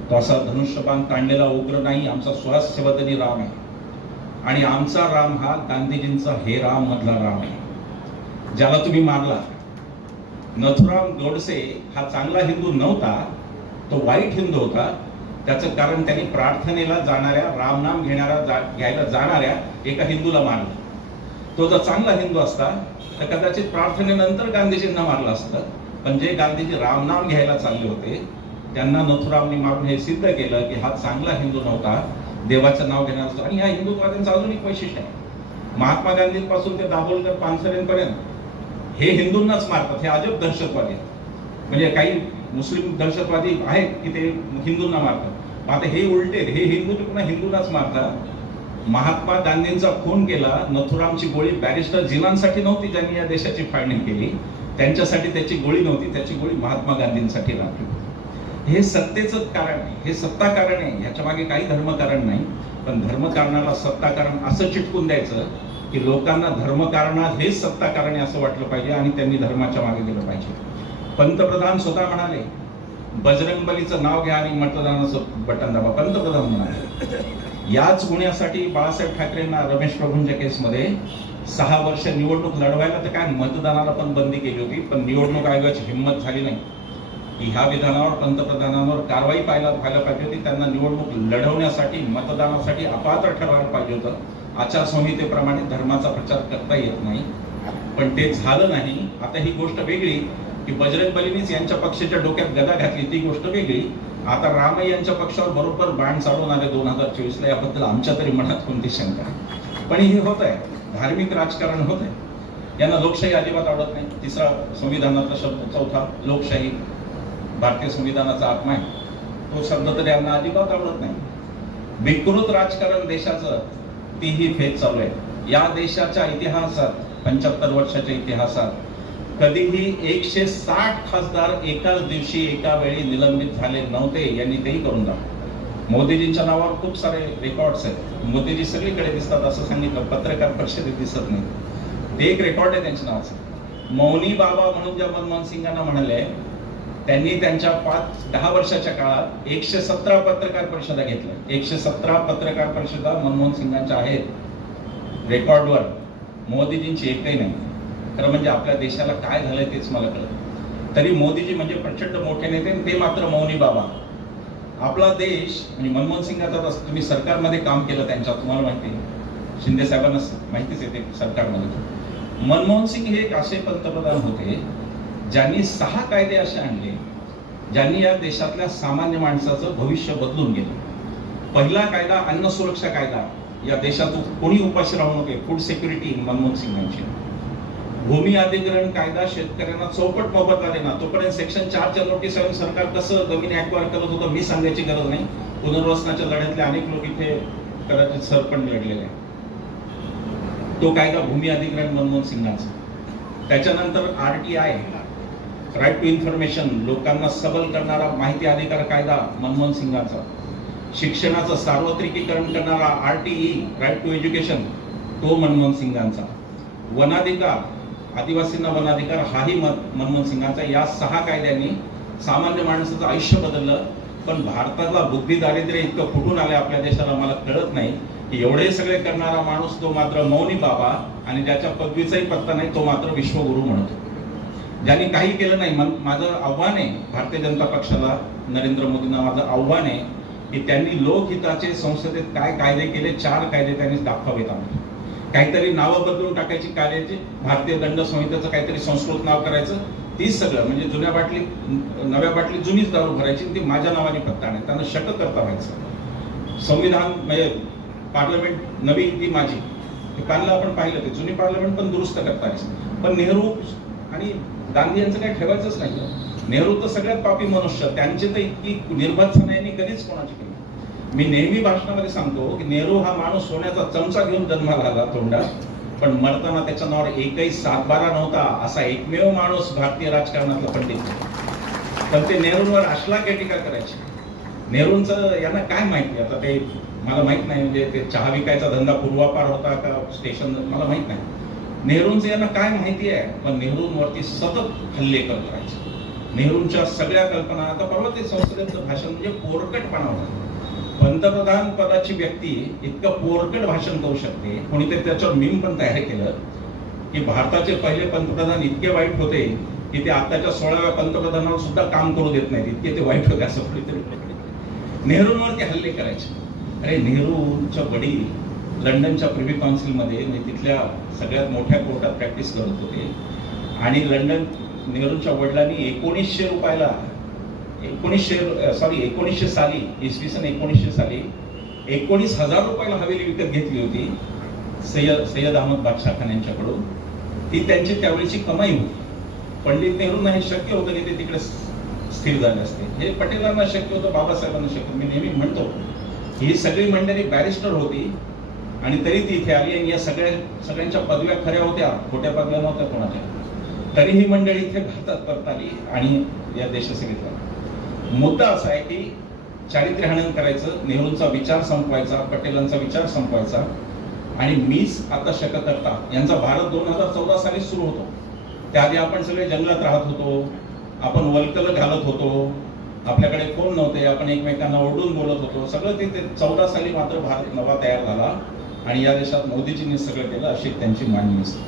तो असा धनुष्यबाण ताणलेला उग्र नाही. आमचा सुहास्यवदनी राम आहे आणि आमचा राम हा गांधीजींचा हे राम मधला राम आहे, ज्याला तुम्ही मारला. नथुराम गोडसे हा चांगला हिंदू नव्हता, तो वाईट हिंदू होता. त्याचं कारण त्यांनी प्रार्थनेला जाणाऱ्या, रामनाम घ्यायला जाणाऱ्या एका हिंदूला मारलं. तो जर चांगला हिंदू असता तर कदाचित प्रार्थनेनंतर गांधीजींना मारलं असतं. पण जे गांधीजी रामनाम घ्यायला चालले होते त्यांना नथुरामनी मारून हे सिद्ध केलं की हा चांगला हिंदू नव्हता, देवाचं नाव घेणार असतो. आणि ह्या हिंदुत्वाद्यांचं अजून एक वैशिष्ट्य आहे, महात्मा गांधींपासून ते दाभोलकर पानसरेंपर्यंत हे हिंदूंनाच मारतात. हे अजब दहशतवादी आहेत. म्हणजे काही मुस्लिम दहशतवादी आहेत की ते हिंदूंना मारतात, आता हे उलटे, हे हिंदू पुन्हा हिंदूंनाच मारतात. महात्मा गांधींचा खून केला, नथुरामची गोळी बॅरिस्टर जिनांसाठी नव्हती ज्यांनी या देशाची फाळणी केली, त्यांच्यासाठी त्याची गोळी नव्हती, त्याची गोळी महात्मा गांधींसाठी लागली. हे सत्तेचं कारण आहे, हे सत्ता कारण आहे, ह्याच्या मागे काही धर्मकारण नाही. पण धर्मकारणाला सत्ताकारण असं चिटकून द्यायचं की लोकांना धर्मकारणात हेच सत्ताकारण आहे असं वाटलं पाहिजे आणि त्यांनी धर्माच्या मागे गेलं पाहिजे. पंतप्रधान स्वतः म्हणाले बजरंगबलीचं नाव घ्या आणि मतदानाचं बटन दाबा. पंतप्रधान म्हणाले. याच गुन्ह्यासाठी बाळासाहेब ठाकरेंना रमेश प्रभूंच्या केसमध्ये 6 वर्ष निवडणूक लढवायला तर काय मतदानाला पण बंदी केली होती, पण निवडणूक आयोगाची हिंमत झाली नाही की ह्या विधानावर पंतप्रधानांवर कारवाई व्हायला पाहिजे होती. त्यांना निवडणूक लढवण्यासाठी, मतदानासाठी अपात्र ठरवायला पाहिजे होतं. आचारसंहितेप्रमाणे धर्माचा प्रचार करता येत नाही, पण ते झालं नाही. आता ही गोष्ट वेगळी की बजरंगबलीनेच यांच्या पक्षाच्या डोक्यात गदा घातली, ती गोष्ट वेगळी. आता रामही यांच्या पक्षावर बरोबर बाण चालवून आले 2024ला, याबद्दल आमच्या तरी मनात कोणती शंका आहे. पण हे होत आहे, धार्मिक राजकारण होत आहे. यांना लोकशाही अजिबात आवडत नाही. तिसरा संविधानाचा शब्द, चौथा लोकशाही, भारतीय संविधानाचा आत्मा आहे, तो शब्द तर यांना अजिबात आवडत नाही. विकृत राजकारण देशाचं तीही फेज चालू आहे. या देशाच्या इतिहासात, 75 वर्षाच्या इतिहासात कधीही 160 खासदार एकाच दिवशी एका वेळी निलंबित झाले नव्हते. यांनी तेही करून दाखवलं. मोदीजींच्या नावावर खूप सारे रेकॉर्ड्स आहेत. मोदीजी सगळीकडे दिसतात असं सांगितलं, पत्रकार परिषदेत दिसत नाही. ते एक रेकॉर्ड आहे त्यांच्या नावाचं. मौनी बाबा म्हणून ज्या मनमोहन सिंगांना म्हणाले, त्यांनी त्यांच्या 10 वर्षाच्या काळात 117 पत्रकार परिषदा घेतल्या. 117 पत्रकार परिषदा मनमोहन सिंगांच्या आहेत रेकॉर्डवर, मोदीजींची एकही नाही. खरं म्हणजे आपल्या देशाला काय झालंय तेच मला कळत. तरी मोदीजी म्हणजे प्रचंड मोठे नेते, ते मात्र मौनी बाबा. आपला देश म्हणजे मनमोहन सिंगाचा, तुम्ही सरकारमध्ये काम केलं त्यांच्या, तुम्हाला माहिती आहे, शिंदे साहेबांना माहितीच आहे ते सरकारमध्ये. मनमोहन सिंग हे एक असे पंतप्रधान होते ज्यांनी 6 कायदे असे आणले ज्यांनी या देशातल्या सामान्य माणसाचं भविष्य बदलून गेलं. पहिला कायदा अन्न सुरक्षा कायदा, या देशात कोणी उपाशी राहू नये, फूड सिक्युरिटी मनमोहन सिंगांची. भूमी अधिग्रहण कायदा, शेतकऱ्यांना चौपट मोबदला देणार. तोपर्यंत सेक्शन 4च्या नोटीस आणून सरकार कसं जमीन ऍक्वायर करत होतं मी सांगायची गरज नाही. पुनर्वसनाच्या लढ्यातले अनेक लोक इथे कदाचित सरपंच लढलेले आहेत. तो कायदा भूमी अधिग्रहण मनमोहन सिंगांचा. त्याच्यानंतर RTI, राईट टू इन्फॉर्मेशन, लोकांना सबल करणारा माहिती अधिकार कायदा मनमोहन सिंगांचा. शिक्षणाचं सार्वत्रिकीकरण करणारा RTE, राईट टू एज्युकेशन, तो मनमोहन सिंगांचा. वनाधिकार, आदिवासींना वनाधिकार, हाही मनमोहन सिंगांचा. या 6 कायद्यांनी सामान्य माणसाचं आयुष्य बदललं. पण भारतातला बुद्धी दारिद्र्य इतकं फुटून आलंय आपल्या देशाला, मला कळत नाही की एवढे सगळे करणारा माणूस तो मात्र मौनी बाबा, आणि ज्याच्या पदवीचाही पत्ता नाही तो मात्र विश्वगुरु म्हणतो. ज्यांनी काही केलं नाही. माझं आव्हान आहे भारतीय जनता पक्षाला, नरेंद्र मोदींना माझं आव्हान आहे की त्यांनी लोकहिताचे संसदेत काय कायदे केले, 4 कायदे त्यांनी दाखवावेत आम्हाला. काहीतरी नावं बदलून टाकायची कार्याची, भारतीय दंड संहितेचं काहीतरी संस्कृत नाव करायचं, तीच सगळं म्हणजे जुन्या बाटली नव्या बाटली जुनीच दारू भरायची, ती माझ्या नावाने पत्ता नाही. त्यांना शक करता व्हायचं. संविधान म्हणजे पार्लमेंट नवी ती माझी, कालला आपण पाहिलं ते जुनी पार्लमेंट पण दुरुस्त करता येईल. पण नेहरू आणि गांधी यांचं काही ठेवायचंच नाही. नेहरू तर सगळ्यात पापी मनुष्य, त्यांची तर इतकी निर्भत्सना यांनी कधीच कोणाची केली. मी नेहमी भाषणामध्ये सांगतो की नेहरू हा माणूस सोन्याचा चमचा घेऊन जन्माला आला तोंडात, पण मरताना त्याच्या नावावर एकही 7-12 नव्हता. असा एकमेव माणूस भारतीय राजकारणातला पंडित. पण ते नेहरूंवर अश्ला टीका करायची. नेहरूंचं यांना काय माहिती, आता ते मला माहित नाही, म्हणजे ते चहा विकायचा धंदा पूर्वापार होता का स्टेशन, मला माहित नाही. नेहरूंचं यांना काय माहिती आहे. पण नेहरूंवरती सतत हल्ले करत राहायचे. नेहरूंच्या सगळ्या कल्पना, आता परवा ते संसदेचं भाषण म्हणजे पोरकटपणा होता. पंतप्रधान पदाची व्यक्ती इतकं पोरकट भाषण करू शकते. कोणीतरी त्याच्यावर मीम पण तयार केलं की भारताचे पहिले पंतप्रधान इतके वाईट होते की ते आताच्या 16व्या पंतप्रधानावर सुद्धा काम करू देत नाहीत, इतके ते वाईट होते असं कोणीतरी. नेहरूंवरती हल्ले करायचे. अरे नेहरूंच्या वडील लंडनच्या प्रिव्ही काउन्सिलमध्ये म्हणजे तिथल्या सगळ्यात मोठ्या कोर्टात प्रॅक्टिस करत होते. आणि नेहरूंच्या वडिलांनी 1900 रुपयाला 1900 साली, इसवी सन 1900 साली 19,000 रुपयाला हवेली विकत घेतली होती सय्यद अहमद बादशाह खान यांच्याकडून. ती त्यांची त्यावेळीची कमाई होती. पंडित नेहरूंना हे शक्य होतं की ते तिकडे स्थिर झाले असते. हे पटेलांना शक्य होतं, बाबासाहेबांना शक्य. मी नेहमी म्हणतो ही सगळी मंडळी बॅरिस्टर होती आणि तरी ती इथे आली. आणि या सगळ्यांच्या पदव्या खऱ्या होत्या, खोट्या पदव्या नव्हत्या कोणाच्या. तरी ही मंडळी इथे भारतात परत आली आणि या देशसेवेत. मुद्दा असा आहे की चारित्र्यहनन करायचं, नेहरूंचा विचार संपवायचा, पटेलांचा विचार संपवायचा. आणि मीच आता शककर्ता यांचा भारत 2014 साली सुरू होतो. त्याआधी आपण सगळे जंगलात राहत होतो, आपण वल्कल घालत होतो, आपल्याकडे फोन नव्हते, आपण एकमेकांना ओरडून बोलत होतो. सगळं ते 14 साली मात्र भारत नवा तयार झाला आणि या देशात मोदीजींनी सगळं केलं अशी त्यांची मांडणी असते.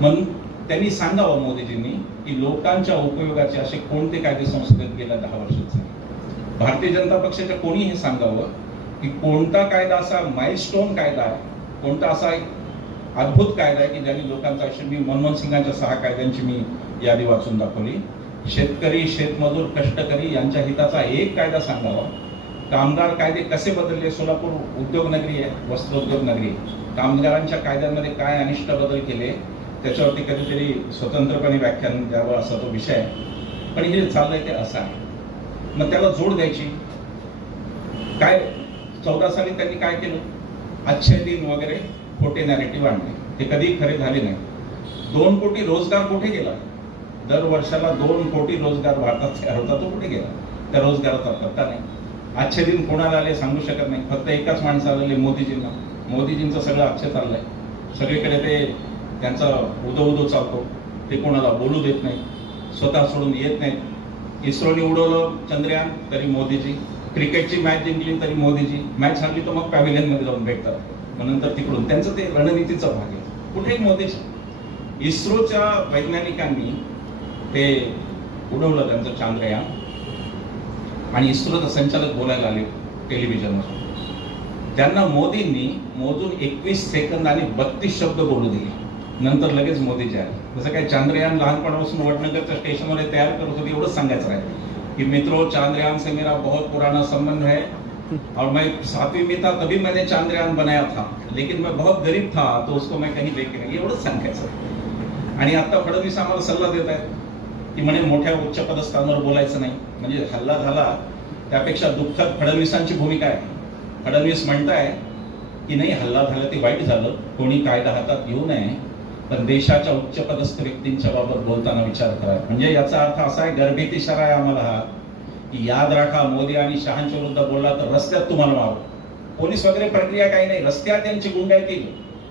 म्हणून त्यांनी सांगावं मोदीजींनी की लोकांच्या उपयोगाचे असे कोणते कायदे संसदेत गेल्या 10 वर्षात झाले. भारतीय जनता पक्षाच्या कोणी हे सांगावं की कोणता कायदा असा माइलस्टोन कायदा आहे, कोणता असा एक अद्भुत कायदा आहे की ज्यांनी लोकांचं आयुष्य. मी मनमोहन सिंगांच्या 6 कायद्यांची मी यादी वाचून दाखवली. शेतकरी, शेतमजूर, कष्टकरी यांच्या हिताचा एक कायदा सांगावा कामगार कायदे कसे बदलले. सोलापूर उद्योग नगरी आहे, वस्त्रोद्योग नगरी. कामगारांच्या कायद्यांमध्ये काय अनिष्ट बदल केले त्याच्यावरती कधीतरी स्वतंत्रपणे व्याख्यान द्यावं असा तो विषय आहे. पण हे चाललंय ते असं आहे. मग त्याला जोड द्यायची. काय 14 साली त्यांनी काय केलं, अच्छे दिन वगैरे खोटे नॅरेटिव्ह आणले, ते कधी खरे झाले नाही. 2 कोटी रोजगार कुठे गेला. दर वर्षाला 2 कोटी रोजगार भारतात तयार होता, तो कुठे गेला. त्या रोजगाराचा पत्ता नाही. अच्छे दिन कोणाला आले सांगू शकत नाही. फक्त एकाच माणसाला आले, मोदीजींना. मोदीजींचं सगळं अच्छे चाललंय. सगळीकडे ते त्यांचा उदो चालतो. ते कोणाला बोलू देत नाही, स्वतः सोडून येत नाहीत. इस्रोने उडवलं चंद्रयान तरी मोदीजी. क्रिकेटची मॅच जिंकली तरी मोदीजी. मॅच हरली तर मग पॅव्हिलियन मध्ये जाऊन भेटतात, मग नंतर तिकडून. त्यांचं ते रणनीतीचा भाग आहे. कुठेही मोदीजी. इस्रोच्या वैज्ञानिकांनी ते उडवलं त्यांचं चांद्रयान, आणि इस्रोचा संचालक बोलायला आले टेलिव्हिजनवर. त्यांना मोदींनी मोजून 21 सेकंद आणि 32 शब्द बोलू दिले. नंतर लगेच मोदीजी आले. जसं काय चांद्रयान लहानपणापासून वडनगरच्या स्टेशनवर तयार करत होते एवढंच सांगायचं आहे कि मित्रों, चांद्रयान से मेरा बहुत पुराना संबंध है और मैं 7वीं में था तभी मैंने चांद्रयान बनाया था, लेकिन मैं बहुत गरीब था तो उसको मैं कहीं लेके नहीं. एवढंच सांगायचं. आणि आता फडणवीस आम्हाला सल्ला देत आहेत की म्हणे मोठ्या उच्च पदस्थानावर बोलायचं नाही. म्हणजे हल्ला झाला त्यापेक्षा दुःखद फडणवीसांची भूमिका आहे. फडणवीस म्हणताय की नाही, हल्ला झाला ते वाईट झालं, कोणी कायदा हातात घेऊ नये, पण देशाच्या उच्च पदस्थ व्यक्तींच्या बाबत बोलताना विचार करा. म्हणजे याचा अर्थ असा आहे, गर्भित इशारा आहे आम्हाला हा, की याद राखा, मोदी आणि शहांच्या विरुद्ध बोलला तर रस्त्यात तुम्हाला मारू. पोलीस वगैरे प्रक्रिया काही नाही, रस्त्यात यांची गुंड येतील,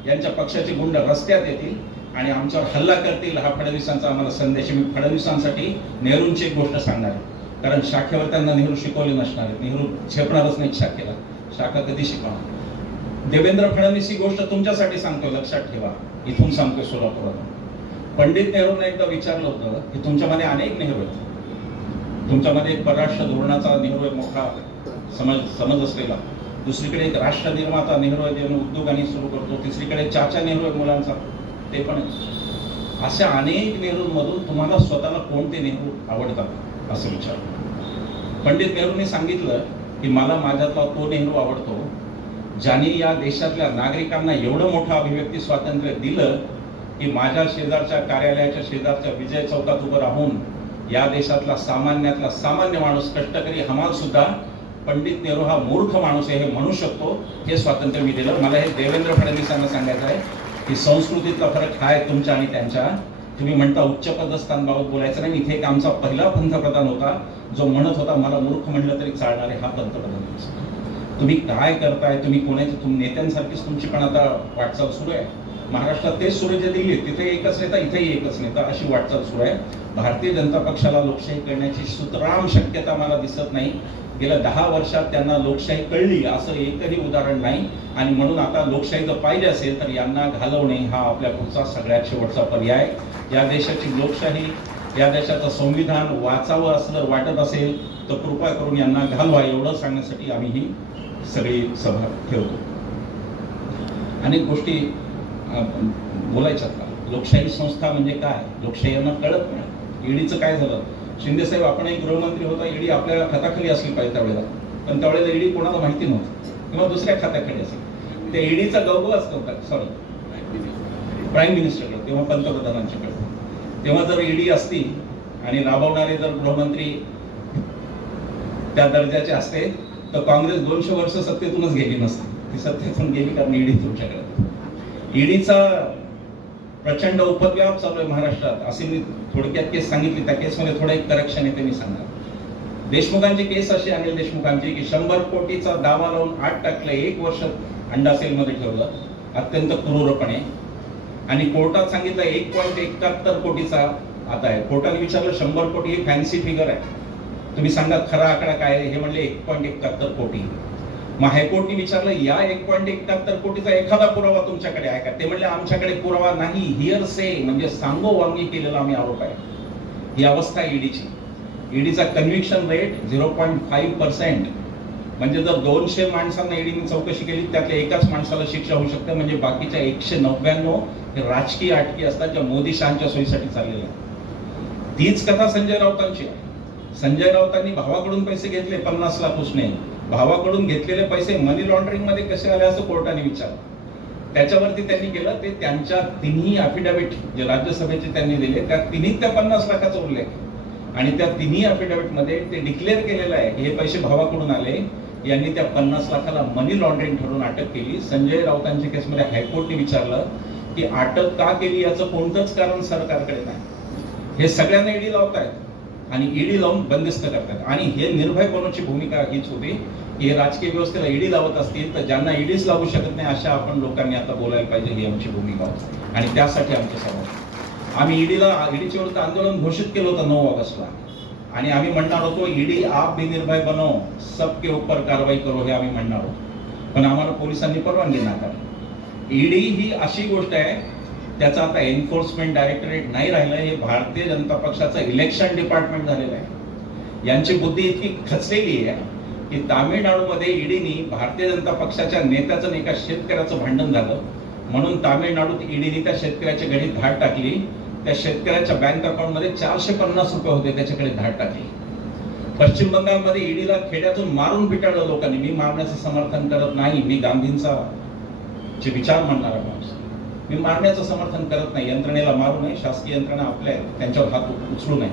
यांच्या पक्षाची गुंड रस्त्यात येतील आणि आमच्यावर हल्ला करतील. हा फडणवीसांचा आम्हाला संदेश. मी फडणवीसांसाठी नेहरूंची एक गोष्ट सांगणार आहे, कारण शाखेवर त्यांना नेहरू शिकवले नसणार आहेत. नेहरू झेपणारच नाही शाखेला, शाखा कधी शिकवणार. देवेंद्र फडणवीस ही गोष्ट तुमच्यासाठी सांगतो, लक्षात ठेवा. इथून सांगतोय सोलापुरात. पंडित नेहरूंना एकदा विचारलं होतं की तुमच्यामध्ये अनेक नेहरू आहेत. तुमच्यामध्ये एक परराष्ट्र धोरणाचा नेहरू एक मोठा समज असलेला, दुसरीकडे एक राष्ट्र निर्माता नेहरू आहे, ज्याने उद्योगांनी सुरू करतो, तिसरीकडे चाचा नेहरू आहे मुलांचा, ते पण आहे. अशा अनेक नेहरूंमधून तुम्हाला स्वतःला कोणते नेहरू आवडतात असं विचारलं. पंडित नेहरूंनी सांगितलं की मला माझ्यातला तो नेहरू आवडतो ज्याने या देशातल्या नागरिकांना एवढं मोठं अभिव्यक्ती स्वातंत्र्य दिलं की माझ्या शेजारच्या कार्यालयाच्या शेजारच्या विजय चौकात उभं राहून या देशातला सामान्यातला सामान्य माणूस, कष्टकरी हमाल सुद्धा पंडित नेहरू हा मूर्ख माणूस आहे हे म्हणू शकतो. हे स्वातंत्र्य मी दिलं. मला हे देवेंद्र फडणवीसांना सांगायचं आहे की संस्कृतीतला फरक हा आहे तुमच्या आणि त्यांच्या. तुम्ही म्हणता उच्च पदस्थानबाबत बोलायचं नाही. इथे एक आमचा पहिला पंतप्रधान होता जो म्हणत होता मला मूर्ख म्हणलं तरी चालणार आहे, हा पंतप्रधान. तुम्ही काय करताय, तुम्ही कोणाच्या नेत्यांसारखीच तुमची पण आता वाटचाल सुरू आहे. महाराष्ट्रात तेच सुरू जे दिल्लीत, तिथे एकच नेता, इथेही एकच नेता, अशी वाटचाल सुरू आहे. भारतीय जनता पक्षाला लोकशाही करण्याची सुतराम शक्यता मला दिसत नाही. गेल्या 10 वर्षात त्यांना लोकशाही कळली असं एकही उदाहरण नाही. आणि म्हणून आता लोकशाही जर पाहिजे असेल तर यांना घालवणे हा आपल्या पुढचा सगळ्यात शेवटचा पर्याय. या देशाची लोकशाही, या देशाचं संविधान वाचावं असं जर वाटत असेल तर कृपा करून यांना घालवा, एवढं सांगण्यासाठी आम्ही ही सगळी सभा ठेवतो. अनेक गोष्टी बोलायच्यात. लोकशाही संस्था म्हणजे काय, लोकशाही यांना कळत नाही. ईडीचं काय झालं, शिंदे साहेब आपण एक गृहमंत्री होता, ईडी आपल्या हाताखाली असली पाहिजे त्यावेळेला, पण त्यावेळेला ईडी कोणाला माहिती नव्हतं किंवा दुसऱ्या खात्याखाली असेल. त्या ईडीचा गौरव असतो, सॉरी प्राईम मिनिस्टरकडे, तेव्हा पंतप्रधानांच्याकडे. तेव्हा जर ईडी असती आणि राबवणारे जर गृहमंत्री त्या दर्जाचे असते तर काँग्रेस 200 वर्ष सत्तेतूनच गेली नसती. ती सत्तेतून गेली कारण ईडी तुमच्याकडे. ईडीचा प्रचंड उपद्व्याप चालू आहे महाराष्ट्रात. असे मी थोडक्यात केस सांगितली. त्या केसमध्ये थोडं एक करेक्शन आहे ते मी सांगणार. देशमुखांची केस अशी, अनिल देशमुखांची, की 100 कोटीचा दावा लावून 8 टाकलं, 1 वर्ष अंडा सेलमध्ये ठेवलं अत्यंत क्रूरपणे. आणि कोर्टात सांगितलं 1.71 कोटीचा आता आहे. कोर्टाने विचारलं 100 कोटी ही फॅन्सी फिगर आहे, तुम्ही सांगा खरा आकडा काय आहे. हे म्हणले 1.71 कोटी. मग हायकोर्टने विचारलं या 1.71 कोटीचा एखादा पुरावा तुमच्याकडे आहे का. ते म्हणले आमच्याकडे पुरावा नाही, हिअर से म्हणजे सांगोवांगी केलेला आम्ही आरोप आहे. ही अवस्था आहे ईडीची. ईडीचा कन्व्हिक्शन रेट 0.5%. म्हणजे जर 200 माणसांना ईडीने चौकशी केली त्यातल्या एकाच माणसाला शिक्षा होऊ शकते. म्हणजे बाकीच्या 199 हे राजकीय अटकी असतात ज्या मोदी शहांच्या सोयीसाठी चाललेल्या. तीच कथा संजय राऊतांची आहे. संजय राऊतांनी भावाकडून पैसे घेतले 50 लाख उसने, भावाकडून घेतलेले पैसे मनी लॉन्ड्रिंग मध्ये कसे आले असं कोर्टाने विचारलं. त्याच्यावरती त्यांनी केलं ते त्यांच्या तिन्ही अफिडेव्हिट जे राज्यसभेचे त्यांनी दिले त्या तिन्ही 50 लाखाचा उल्लेख आणि त्या तिन्ही अफिडेव्हिट मध्ये ते डिक्लेअर केलेलं आहे की हे पैसे भावाकडून आले. यांनी त्या 50 लाखाला मनी लॉन्ड्रिंग ठरवून अटक केली. संजय राऊतांच्या केसमध्ये हायकोर्टने विचारलं की अटक का केली याचं कोणतंच कारण सरकारकडे नाही. हे सगळ्यांना ईडी लावतायत आणि ईडी लावून बंदिस्त करतात. आणि हे निर्भय बनवची भूमिका हीच होती की हे राजकीय व्यवस्थेला ईडी लावत असतील तर ज्यांना ईडीच लागू शकत नाही अशा आपण लोकांनी आता बोलायला पाहिजे, ही आमची भूमिका होती. आणि त्यासाठी आमच्या समोर आम्ही ईडीच्या विरुद्ध आंदोलन घोषित केलं होतं 9 ऑगस्टला. आणि आम्ही म्हणणार होतो ईडी आप भी निर्भय बनो, सबके ऊपर कारवाई करो, हे आम्ही म्हणणार होतो. पण आम्हाला पोलिसांनी परवानगी नाकारली. ईडी ही अशी गोष्ट आहे त्याचा आता एन्फोर्समेंट डायरेक्टरेट नाही राहिलं. हे भारतीय जनता पक्षाचं इलेक्शन डिपार्टमेंट झालेलं आहे. यांची बुद्धी इतकी खचलेली आहे की तामिळनाडूमध्ये ईडीनी भारतीय जनता पक्षाच्या नेत्याचं एका शेतकऱ्याचं भांडण झालं म्हणून तामिळनाडूत ईडीने त्या शेतकऱ्याच्या घरी धाड टाकली. त्या शेतकऱ्याच्या बँक अकाउंटमध्ये 450 रुपये होते, त्याच्याकडे धाड टाकली. पश्चिम बंगालमध्ये ईडीला खेड्यातून मारून पिटाळलं लोकांनी. मी मारण्याचं समर्थन करत नाही, मी गांधींचा जे विचार मांडणारा माणूस, मी मारण्याचं समर्थन करत नाही. यंत्रणेला मारू नये, शासकीय यंत्रणा आपल्या आहेत, त्यांच्यावर हात उचलू नये.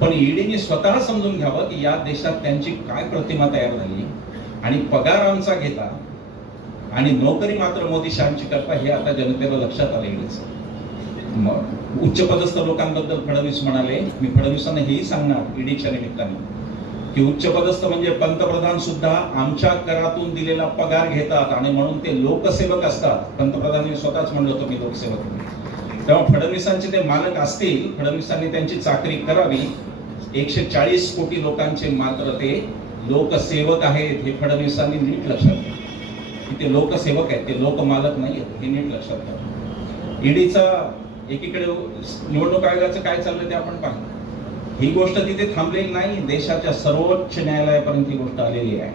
पण ईडीने स्वतः समजून घ्यावं की या देशात त्यांची काय प्रतिमा तयार झाली आणि पगार आमचा घेता आणि नोकरी मात्र मोदी शहांची करता, हे आता जनतेला लक्षात आलं. ईडीचं उच्च पदस्थ लोकांबद्दल फडणवीस म्हणाले, मी फडणवीसांना हेही सांगणार ईडीच्या निमित्ताने की उच्च पदस्थ म्हणजे पंतप्रधान सुद्धा आमच्या करातून दिलेला पगार घेतात आणि म्हणून ते लोकसेवक असतात. पंतप्रधानांनी स्वतःच म्हणलं होतं मी लोकसेवक. तेव्हा फडणवीसांचे ते मालक असतील, फडणवीसांनी त्यांची चाकरी करावी. 140 कोटी लोकांचे मात्र ते लोकसेवक आहेत, हे फडणवीसांनी नीट लक्षात घ्या की ते लोकसेवक आहेत, ते लोकमालक नाही आहेत, हे नीट लक्षात घ्या. ईडीचा एकीकडे निवडणूक आयोगाचं काय चाललं ते आपण पाहतो. ही गोष्ट तिथे थांबलेली नाही, देशाच्या सर्वोच्च न्यायालयापर्यंत ही गोष्ट आलेली आहे.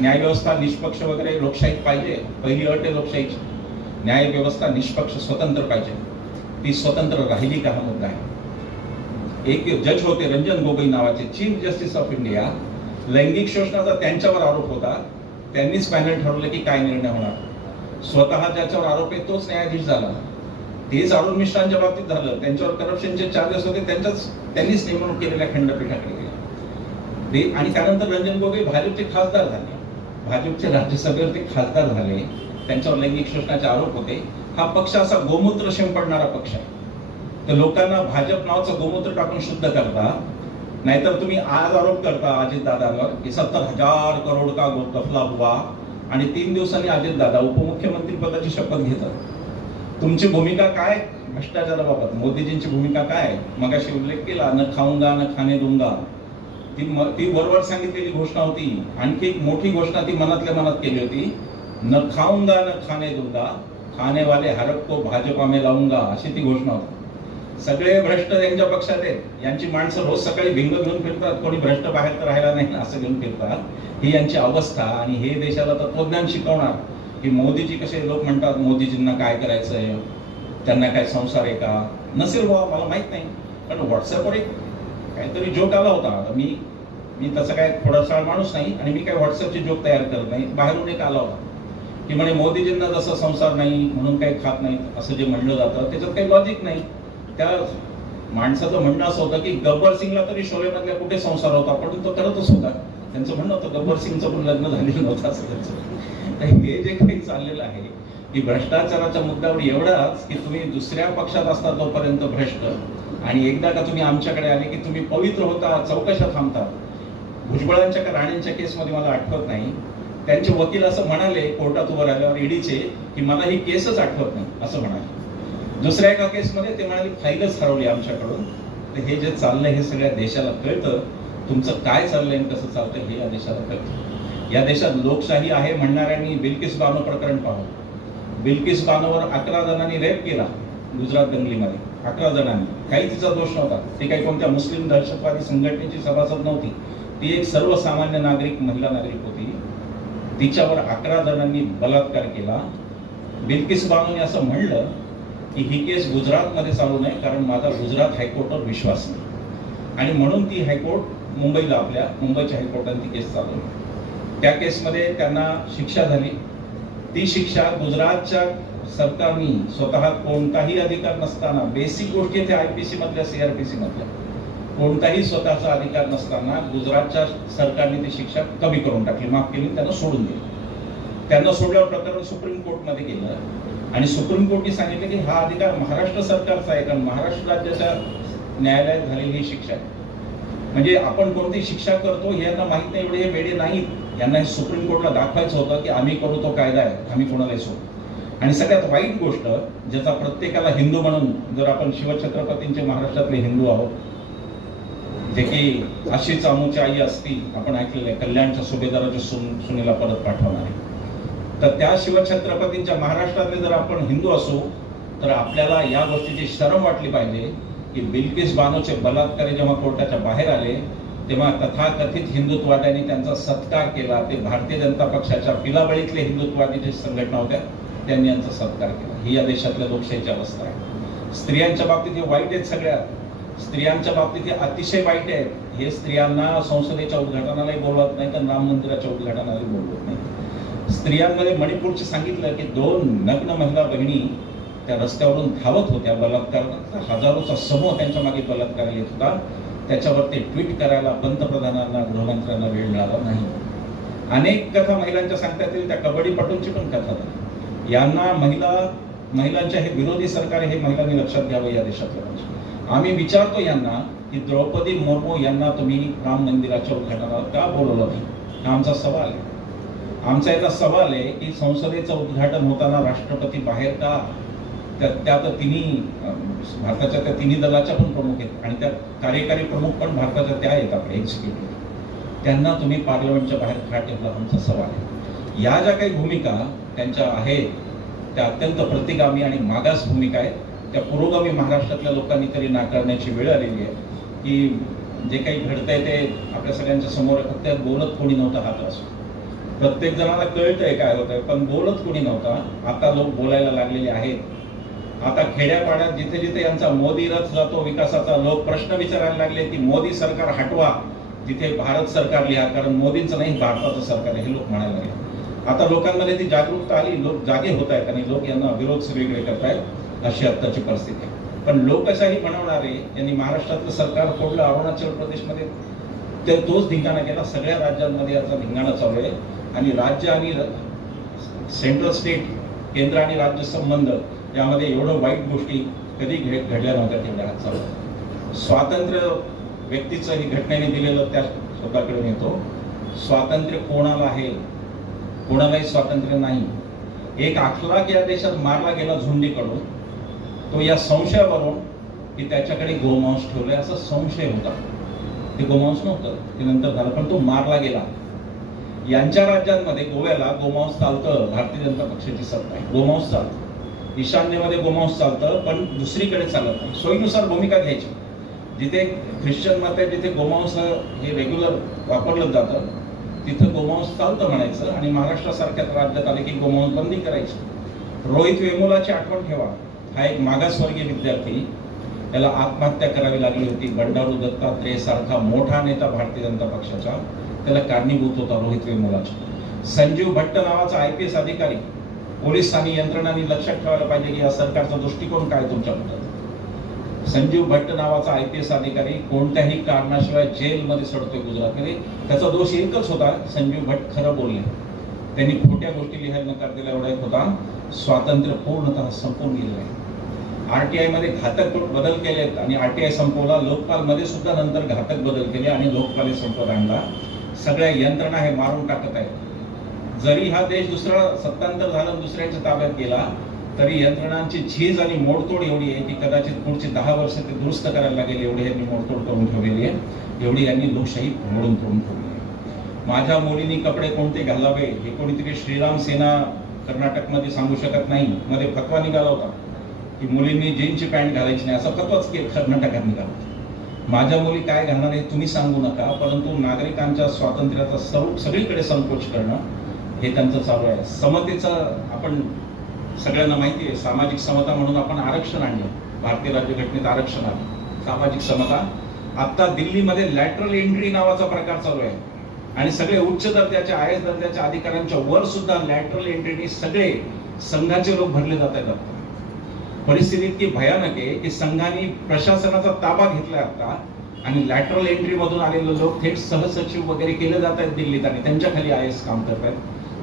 न्यायव्यवस्था निष्पक्ष वगैरे लोकशाहीत पाहिजे, पहिली अट आहे लोकशाहीची. न्याय व्यवस्था निष्पक्ष स्वतंत्र पाहिजे. ती स्वतंत्र राहिली का हा मुद्दा आहे. एक जज होते रंजन गोगोई नावाचे, चीफ जस्टिस ऑफ इंडिया. लैंगिक शोषणाचा त्यांच्यावर आरोप होता. त्यांनीच पॅनल ठरवलं की काय निर्णय होणार. स्वतः ज्याच्यावर आरोप आहे तोच न्यायाधीश झाला. तेच अरुण मिश्रांच्या बाबतीत झालं. त्यांच्यावर करप्शनचे चार्जेस होते, त्यांनीच नेमणूक केलेल्या खंडपीठाकडे गेले. आणि त्यानंतर रंजन गोगोई भाजपचे खासदार झाले, भाजपचे राज्यसभेवर ते खासदार झाले. त्यांच्यावर लैंगिक शोषणाचे आरोप होते. हा पक्ष असा गोमूत्र शिंपडणारा पक्ष आहे. तर लोकांना भाजप नावाचं गोमूत्र टाकून शुद्ध करता. नाहीतर तुम्ही आज आरोप करता अजितदादांवर की 70,000 करोड का गफला हुआ आणि 3 दिवसांनी अजितदादा उपमुख्यमंत्री पदाची शपथ घेतात. तुमची भूमिका काय भ्रष्टाचाराबाबत, मोदीजींची भूमिका काय? मगाशी उल्लेख केला, न खाऊंगा न खाणे दूंगा, ती वरवर सांगितलेली घोषणा होती. आणखी एक मोठी घोषणा ती मनातल्या मनात केली होती, न खाऊंगा न खाणे दूंगा, खाने वाले हरप को भाजपा में लाऊंगा, अशी ती घोषणा होती. सगळे भ्रष्ट यांच्या पक्षात आहेत. यांची माणसं रोज सकाळी भिंग घेऊन फिरतात, कोणी भ्रष्ट बाहेर तर राहिला नाही असं घेऊन फिरतात. ही यांची अवस्था. आणि हे देशाला तत्वज्ञान शिकवणार की मोदीजी कसे, लोक म्हणतात मोदीजींना काय करायचंय, त्यांना काय संसार आहे का, नसेल बाबा मला माहित नाही. पण व्हॉट्सअपवर एक काहीतरी जोक आला होता. मी तसं काय थोडासा माणूस नाही आणि मी काय व्हॉट्सअपची जोक तयार करत नाही. बाहेरून एक आला होता की म्हणे मोदीजींना जसं संसार नाही म्हणून काही खात नाही असं जे म्हणलं जातं त्याच्यात काही लॉजिक नाही. त्या माणसाचं म्हणणं असं होतं की गब्बर सिंगला तरी शोलेमधल्या कुठे संसार होता, पण तो करतच होता. त्यांचं म्हणणं होतं गब्बर सिंगचं पण लग्न झालेलं नव्हतं असं त्यांचं. हे जे काही चाललेलं आहे की भ्रष्टाचाराच्या मुद्द्यावर एवढाच की तुम्ही दुसऱ्या पक्षात असता तोपर्यंत भ्रष्ट, आणि एकदा का तुम्ही आमच्याकडे आले की तुम्ही पवित्र होता, चौकशा थांबतात. भुजबळांच्या का राणेंच्या केसमध्ये मला आठवत नाही, त्यांचे वकील असं म्हणाले कोर्टात उभं राहिल्यावर ईडीचे की मला ही केसच आठवत नाही असं म्हणाले. दुसऱ्या एका केसमध्ये ते म्हणाले फाईलच हरवली आमच्याकडून. तर हे जे चाललंय हे सगळ्या देशाला कळतं. तुमचं काय चाललंय आणि कसं चालतंय हे या देशाला कळतं. या देशात लोकशाही आहे म्हणणाऱ्यांनी बिल्किस बानो प्रकरण पाहू. बिल्किस बानोवर 11 जणांनी रेप केला गुजरात दंगलीमध्ये. 11 जणांनी, काही तिचा दोष नव्हता. ती काही कोणत्या मुस्लिम दहशतवादी संघटनेची सभासद नव्हती. ती एक सर्वसामान्य नागरिक, महिला नागरिक होती. तिच्यावर 11 जणांनी बलात्कार केला. बिल्किस बानोने असं म्हणलं की ही केस गुजरातमध्ये चालू नये कारण माझा गुजरात हायकोर्टवर विश्वास नाही, आणि म्हणून ती हायकोर्ट मुंबईला, आपल्या मुंबईच्या हायकोर्टाने ती केस चालवली. त्या केसमध्ये त्यांना शिक्षा झाली. ती शिक्षा गुजरातच्या सरकारने स्वतः कोणताही अधिकार नसताना, बेसिक गोष्टी ते आयपीसी मधल्या सीआरपीसी मधल्या कोणताही स्वतःचा अधिकार नसताना गुजरातच्या सरकारने ती शिक्षा कमी करून टाकली, माफ केली, त्यांना सोडून दिली. त्यांना सोडल्यावर प्रकरण सुप्रीम कोर्टमध्ये गेलं आणि सुप्रीम कोर्टने सांगितलं की हा अधिकार महाराष्ट्र सरकारचा आहे, कारण महाराष्ट्र राज्याच्या न्यायालयात झालेली ही शिक्षा आहे. म्हणजे आपण कोणती शिक्षा करतो हे यांना माहित नाही, एवढे हे वेडे नाहीत. यांना हे सुप्रीम कोर्टला दाखवायचं होतं की आम्ही करू तो कायदा आहे, आम्ही कोणालाही सोडू. आणि सगळ्यात वाईट गोष्ट, ज्याचा प्रत्येकाला हिंदू म्हणून, जर आपण शिवछत्रपतींचे महाराष्ट्रातले हिंदू आहोत, जे की अशीच आमूची आई असती, आपण ऐकलेलं आहे, कल्याणच्या सुभेदाराच्या सुनेला परत पाठवणार आहे. तर त्या शिवछत्रपतींच्या महाराष्ट्रातले जर आपण हिंदू असू तर आपल्याला या गोष्टीची शरम वाटली पाहिजे की बिल्किस बानोचे बलात्कारी जेव्हा कोर्टाच्या बाहेर आले तेव्हा तथाकथित हिंदुत्ववाद्यांनी त्यांचा सत्कार केला. ते भारतीय जनता पक्षाच्या पिलाबळीतले हिंदुत्ववादी जे संघटना होत्या त्यांनी यांचा सत्कार केला. ही या देशातल्या लोकशाहीची अवस्था आहे. स्त्रियांच्या बाबतीत हे वाईट आहेत, सगळ्यात स्त्रियांच्या बाबतीत हे अतिशय वाईट आहेत. हे स्त्रियांना संसदेच्या उद्घाटनालाही बोलवत नाही, तर राम मंदिराच्या उद्घाटनालाही बोलवत नाही. स्त्रियांमध्ये मणिपूरचे सांगितलं की 2 नग्न महिला बहिणी त्या रस्त्यावरून धावत होत्या, बलात्काराचा हजारोचा समूह त्यांच्या मागे बलात्काराला येत होता. त्याच्यावर ते ट्विट करायला पंतप्रधानांना, गृहमंत्र्यांना वेळ मिळाला नाही. अनेक कथा महिलांच्या सांगता येतील, त्या कबड्डीपटूंची पण कथा नाही. यांना महिलांच्या हे विरोधी सरकार हे महिलांनी लक्षात घ्यावं या देशातल्या. आम्ही विचारतो यांना की द्रौपदी मुर्मू यांना तुम्ही राम मंदिराच्या उद्घाटनाला का बोलवलं नाही, हा आमचा सवाल आहे. आमचा याचा सवाल आहे की संसदेचं उद्घाटन होताना राष्ट्रपती बाहेर का, त्यात तिन्ही भारताच्या त्या तिन्ही दलाच्या पण प्रमुख आहेत आणि त्या कार्यकारी प्रमुख पण भारताच्या त्या आहेत, आपले एक्झिक्युटिव्ह, त्यांना तुम्ही पार्लमेंटच्या बाहेर का ठेवला, आमचा सवाल आहे. या ज्या काही भूमिका त्यांच्या आहेत त्या अत्यंत प्रतिगामी आणि मागास भूमिका आहेत. त्या पुरोगामी महाराष्ट्रातल्या लोकांनी तरी नाकारण्याची वेळ आलेली आहे की जे काही घडतंय ते आपल्या सगळ्यांच्या समोर, फक्त बोलत कोणी नव्हता हा त्रास. प्रत्येक जणाला कळतंय काय होतंय, पण बोलत कोणी नव्हता. आता लोक बोलायला लागलेले आहेत. आता खेड्यापाड्यात जिथे जिथे यांचा मोदी रथ जातो विकासाचा, लोक प्रश्न विचारायला लागले की मोदी सरकार हटवा, जिथे भारत सरकार लिहा, कारण मोदींचं नाही भारताचं सरकार आहे, हे लोक म्हणायला लागले. आता लोकांमध्ये ती जागरूकता आली, लोक जागे होत आहेत आणि लोक यांना विरोध वेगळे करतायत, अशी आत्ताची परिस्थिती आहे. पण लोकशाही बनवणारे यांनी महाराष्ट्रातलं सरकार फोडलं, अरुणाचल प्रदेशमध्ये ते तोच धिंगाणा केला. सगळ्या राज्यांमध्ये याचा धिंगाणा चालू आहे आणि राज्य आणि सेंट्रल स्टेट, केंद्र आणि राज्य संबंध यामध्ये एवढं वाईट गोष्टी कधी घडल्या नव्हत्या तेवढ्या हात चालू. स्वातंत्र्य व्यक्तीचं ही घटनेने दिलेलं त्या शब्दाकडे येतो. स्वातंत्र्य कोणाला आहे? कोणालाही स्वातंत्र्य नाही. एक अखलाक या देशात मारला गेला झुंडीकडून, तो या संशयावरून की त्याच्याकडे गोमांस ठेवलाय असा संशय होता. ते गोमांस नव्हतं, ते नंतर झालं, पण तो मारला गेला. यांच्या राज्यांमध्ये गोव्याला गोमांस चालतं, भारतीय जनता पक्षाची सत्ता आहे, गोमांस चालतं. ईशान्येमध्ये गोमांस चालतं, पण दुसरीकडे चालत नाही. सोयीनुसार भूमिका घ्यायची. जिथे ख्रिश्चन मत आहे तिथे गोमांस हे रेग्युलर वापरलं जातं, तिथं गोमांस चालतं म्हणायचं आणि महाराष्ट्रासारख्या राज्यात आले की गोमांस बंदी करायची. रोहित वेमुलाची आठवण ठेवा. हा एक मागासवर्गीय विद्यार्थी, त्याला आत्महत्या करावी लागली होती. बंडारू दत्तात्रेय सारखा मोठा नेता भारतीय जनता पक्षाचा त्याला कारणीभूत होता रोहित वेमुलाचा. संजीव भट्ट नावाचा IPS अधिकारी, पोलिसांनी यंत्रणांनी लक्षात ठेवायला पाहिजे की या सरकारचा दृष्टिकोन काय तुमच्याबद्दल. संजीव भट्ट नावाचा IPS अधिकारी कोणत्याही कारणाशिवाय जेलमध्ये सडतोय गुजरातमध्ये. त्याचा दोष एकच होता, संजीव भट्ट खरं बोलले. त्यांनी खोट्या गोष्टी लिहायला नकार दिला, एवढा एक होता. स्वातंत्र्य पूर्णतः संपून गेलेलं आहे. RTI मध्ये घातक बदल केलेत आणि RTI संपवला. लोकपाल मध्ये सुद्धा नंतर घातक बदल केले आणि लोकपाल संपत आणला. सगळ्या यंत्रणा हे मारून टाकत आहेत. जरी हा देश दुसरा सत्तांतर झालं, दुसऱ्यांच्या ताब्यात गेला, तरी यंत्रणांची झीज आणि मोडतोड एवढी आहे की कदाचित पुढची 10 वर्ष ते दुरुस्त करायला लागेल, एवढी यांनी मोडतोड करून ठेवलेली आहे. एवढी यांनी लोकशाही मोडून तोडून ठेवली आहे. माझ्या मुलींनी कपडे कोणते घालावे हे कोणीतरी श्रीराम सेना कर्नाटकमध्ये सांगू शकत नाही. मध्ये फतवा निघाला होता की मुलींनी जीन्सची पॅन्ट घालायची नाही, असा फतवाच कर्नाटकात निघाला. माझ्या मुली काय घालणार हे तुम्ही सांगू नका, परंतु नागरिकांच्या स्वातंत्र्याचा सगळीकडे संकोच करणं हे त्यांचं चालू आहे. समतेचं आपण सगळ्यांना माहिती आहे, सामाजिक समता म्हणून आपण आरक्षण आणलं. भारतीय राज्यघटनेत आरक्षण आलं, सामाजिक समता. आता दिल्लीमध्ये लॅटरल एंट्री नावाचा प्रकार चालू आहे. आणि सगळे उच्च दर्जाच्या IAS दर्जाच्या अधिकाऱ्यांच्या वर सुद्धा लॅटरल एंट्रीने सगळे संघाचे लोक भरले जात आहेत. परिस्थिती इतकी भयानक आहे की संघाने प्रशासनाचा ताबा घेतलाय आता आणि लॅटरल एंट्री मधून आलेले लोक थेट सहसचिव वगैरे केले जात आहेत दिल्लीत आणि त्यांच्या खाली IAS काम करत आहेत.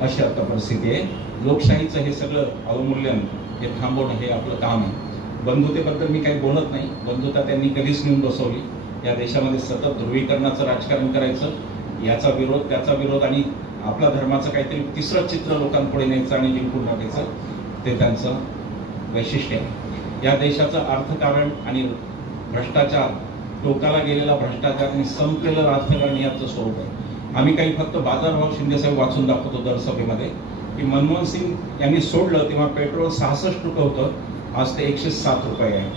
अशी आता परिस्थिती आहे. लोकशाहीचं हे सगळं अवमूल्यन हे थांबवणं हे आपलं काम आहे. बंधुतेबद्दल मी काही बोलत नाही. बंधुता त्यांनी कधीच नेऊन बसवली. या देशामध्ये सतत ध्रुवीकरणाचं राजकारण करायचं, याचा विरोध त्याचा विरोध आणि आपल्या धर्माचं काहीतरी तिसरं चित्र लोकांपुढे न्यायचं आणि जिंकून टाकायचं, ते त्यांचं वैशिष्ट्य आहे. या देशाचं अर्थकारण आणि भ्रष्टाचार, टोकाला गेलेला भ्रष्टाचार आणि संपलेलं राजकारण याचं स्वरूप आहे. आम्ही काही फक्त बाजारभाव शिंदेसाहेब वाचून दाखवतो दर सभेमध्ये की मनमोहन सिंग यांनी सोडलं तेव्हा पेट्रोल 66 रुपये होतं, आज ते 107 रुपये आहे.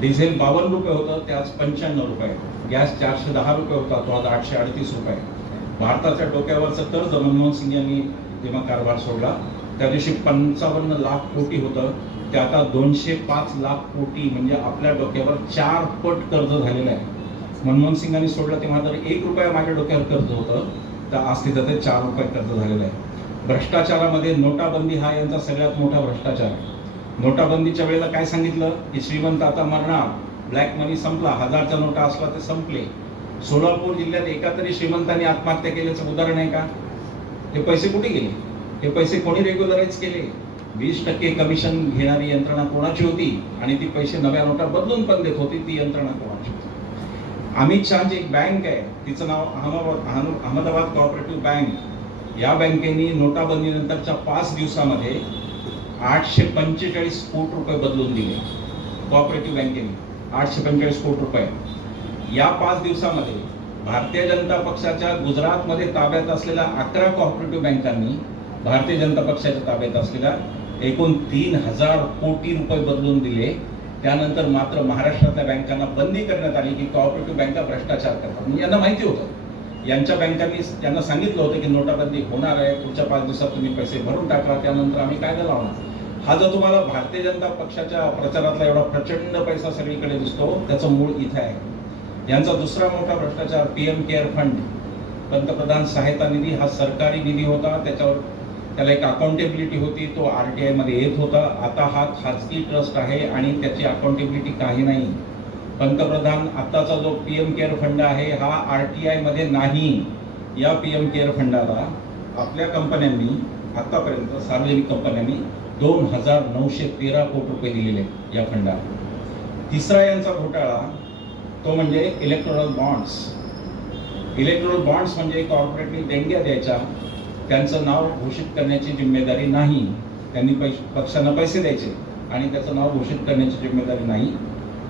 डिझेल 52 रुपये होतं, ते आज 95 रुपये आहे. गॅस 410 रुपये होता, तो आज 838 रुपये. भारताच्या डोक्यावरचं कर्ज मनमोहन सिंग यांनी जेव्हा कारभार सोडला त्या दिवशी 55 लाख कोटी होतं, ते आता 205 लाख कोटी, म्हणजे आपल्या डोक्यावर 4 पट कर्ज झालेलं आहे. मनमोहन सिंगांनी सोडलं तेव्हा जर 1 रुपया माझ्या डोक्यावर कर्ज होतं, तर आज तिथं ते 4 रुपये कर्ज झालेलं आहे. भ्रष्टाचारामध्ये नोटाबंदी हा यांचा सगळ्यात मोठा भ्रष्टाचार आहे. नोटाबंदीच्या वेळेला काय सांगितलं की श्रीमंत आता मरणार, ब्लॅक मनी संपला, 1000च्या नोटा असला ते संपले. सोलापूर जिल्ह्यात एका तरी श्रीमंतांनी आत्महत्या केल्याचं उदाहरण आहे का? हे पैसे कुठे गेले? हे पैसे कोणी रेग्युलराइज केले? 20% कमिशन घेणारी यंत्रणा कोणाची होती आणि ती पैसे नव्या नोटा बदलून पण देत होती, ती यंत्रणा कोणाची होती? अमित शहाची एक बँक आहे, तिचं नाव अहमदाबाद कोऑपरेटिव्ह बँक. या बँकेने नोटाबंदीनंतरच्या 5 दिवसामध्ये 845 कोटी रुपये बदलून दिले. कोऑपरेटिव्ह बँकेने 845 कोटी रुपये. या 5 दिवसामध्ये भारतीय जनता पक्षाच्या गुजरातमध्ये ताब्यात असलेल्या 11 कोऑपरेटिव्ह बँकांनी भारतीय जनता पक्षाच्या ताब्यात असलेल्या एकूण 3000 कोटी रुपये बदलून दिले. त्यानंतर मात्र महाराष्ट्रातल्या बँकांना बंदी करण्यात आली की कोऑपरेटिव्ह बँका भ्रष्टाचार करतात. म्हणजे यांना माहिती होतं, यांच्या बँकांनी त्यांना सांगितलं होतं की नोटाबंदी होणार आहे, पुढच्या 5 दिवसात तुम्ही पैसे भरून टाका, त्यानंतर आम्ही कायदा लावणार. हा जो तुम्हाला भारतीय जनता पक्षाच्या प्रचारातला एवढा प्रचंड पैसा सगळीकडे दिसतो, त्याचं मूळ इथे आहे. यांचा दुसरा मोठा भ्रष्टाचार PM केअर फंड, पंतप्रधान सहायता निधी, हा सरकारी निधी होता. त्याला एक अकाउंटेबिलिटी होती, तो RTI मध्ये येत होता. आता हा खाजगी ट्रस्ट आहे आणि त्याची अकाउंटेबिलिटी काही नाही. पंतप्रधान आताचा जो PM केअर फंड आहे हा RTI मध्ये नाही. या PM केअर फंडाला आपल्या कंपन्यांनी आतापर्यंत, सार्वजनिक कंपन्यांनी 2913 कोटी रुपये दिलेले या फंडाला. तिसरा यांचा घोटाळा तो म्हणजे इलेक्टोरल बॉन्ड्स. इलेक्टोरल बॉन्ड्स म्हणजे कॉर्पोरेटनी देणग्या द्यायच्या, त्यांचं नाव घोषित करण्याची जिम्मेदारी नाही. त्यांनी पक्षांना पैसे द्यायचे आणि त्याचं नाव घोषित करण्याची जिम्मेदारी नाही.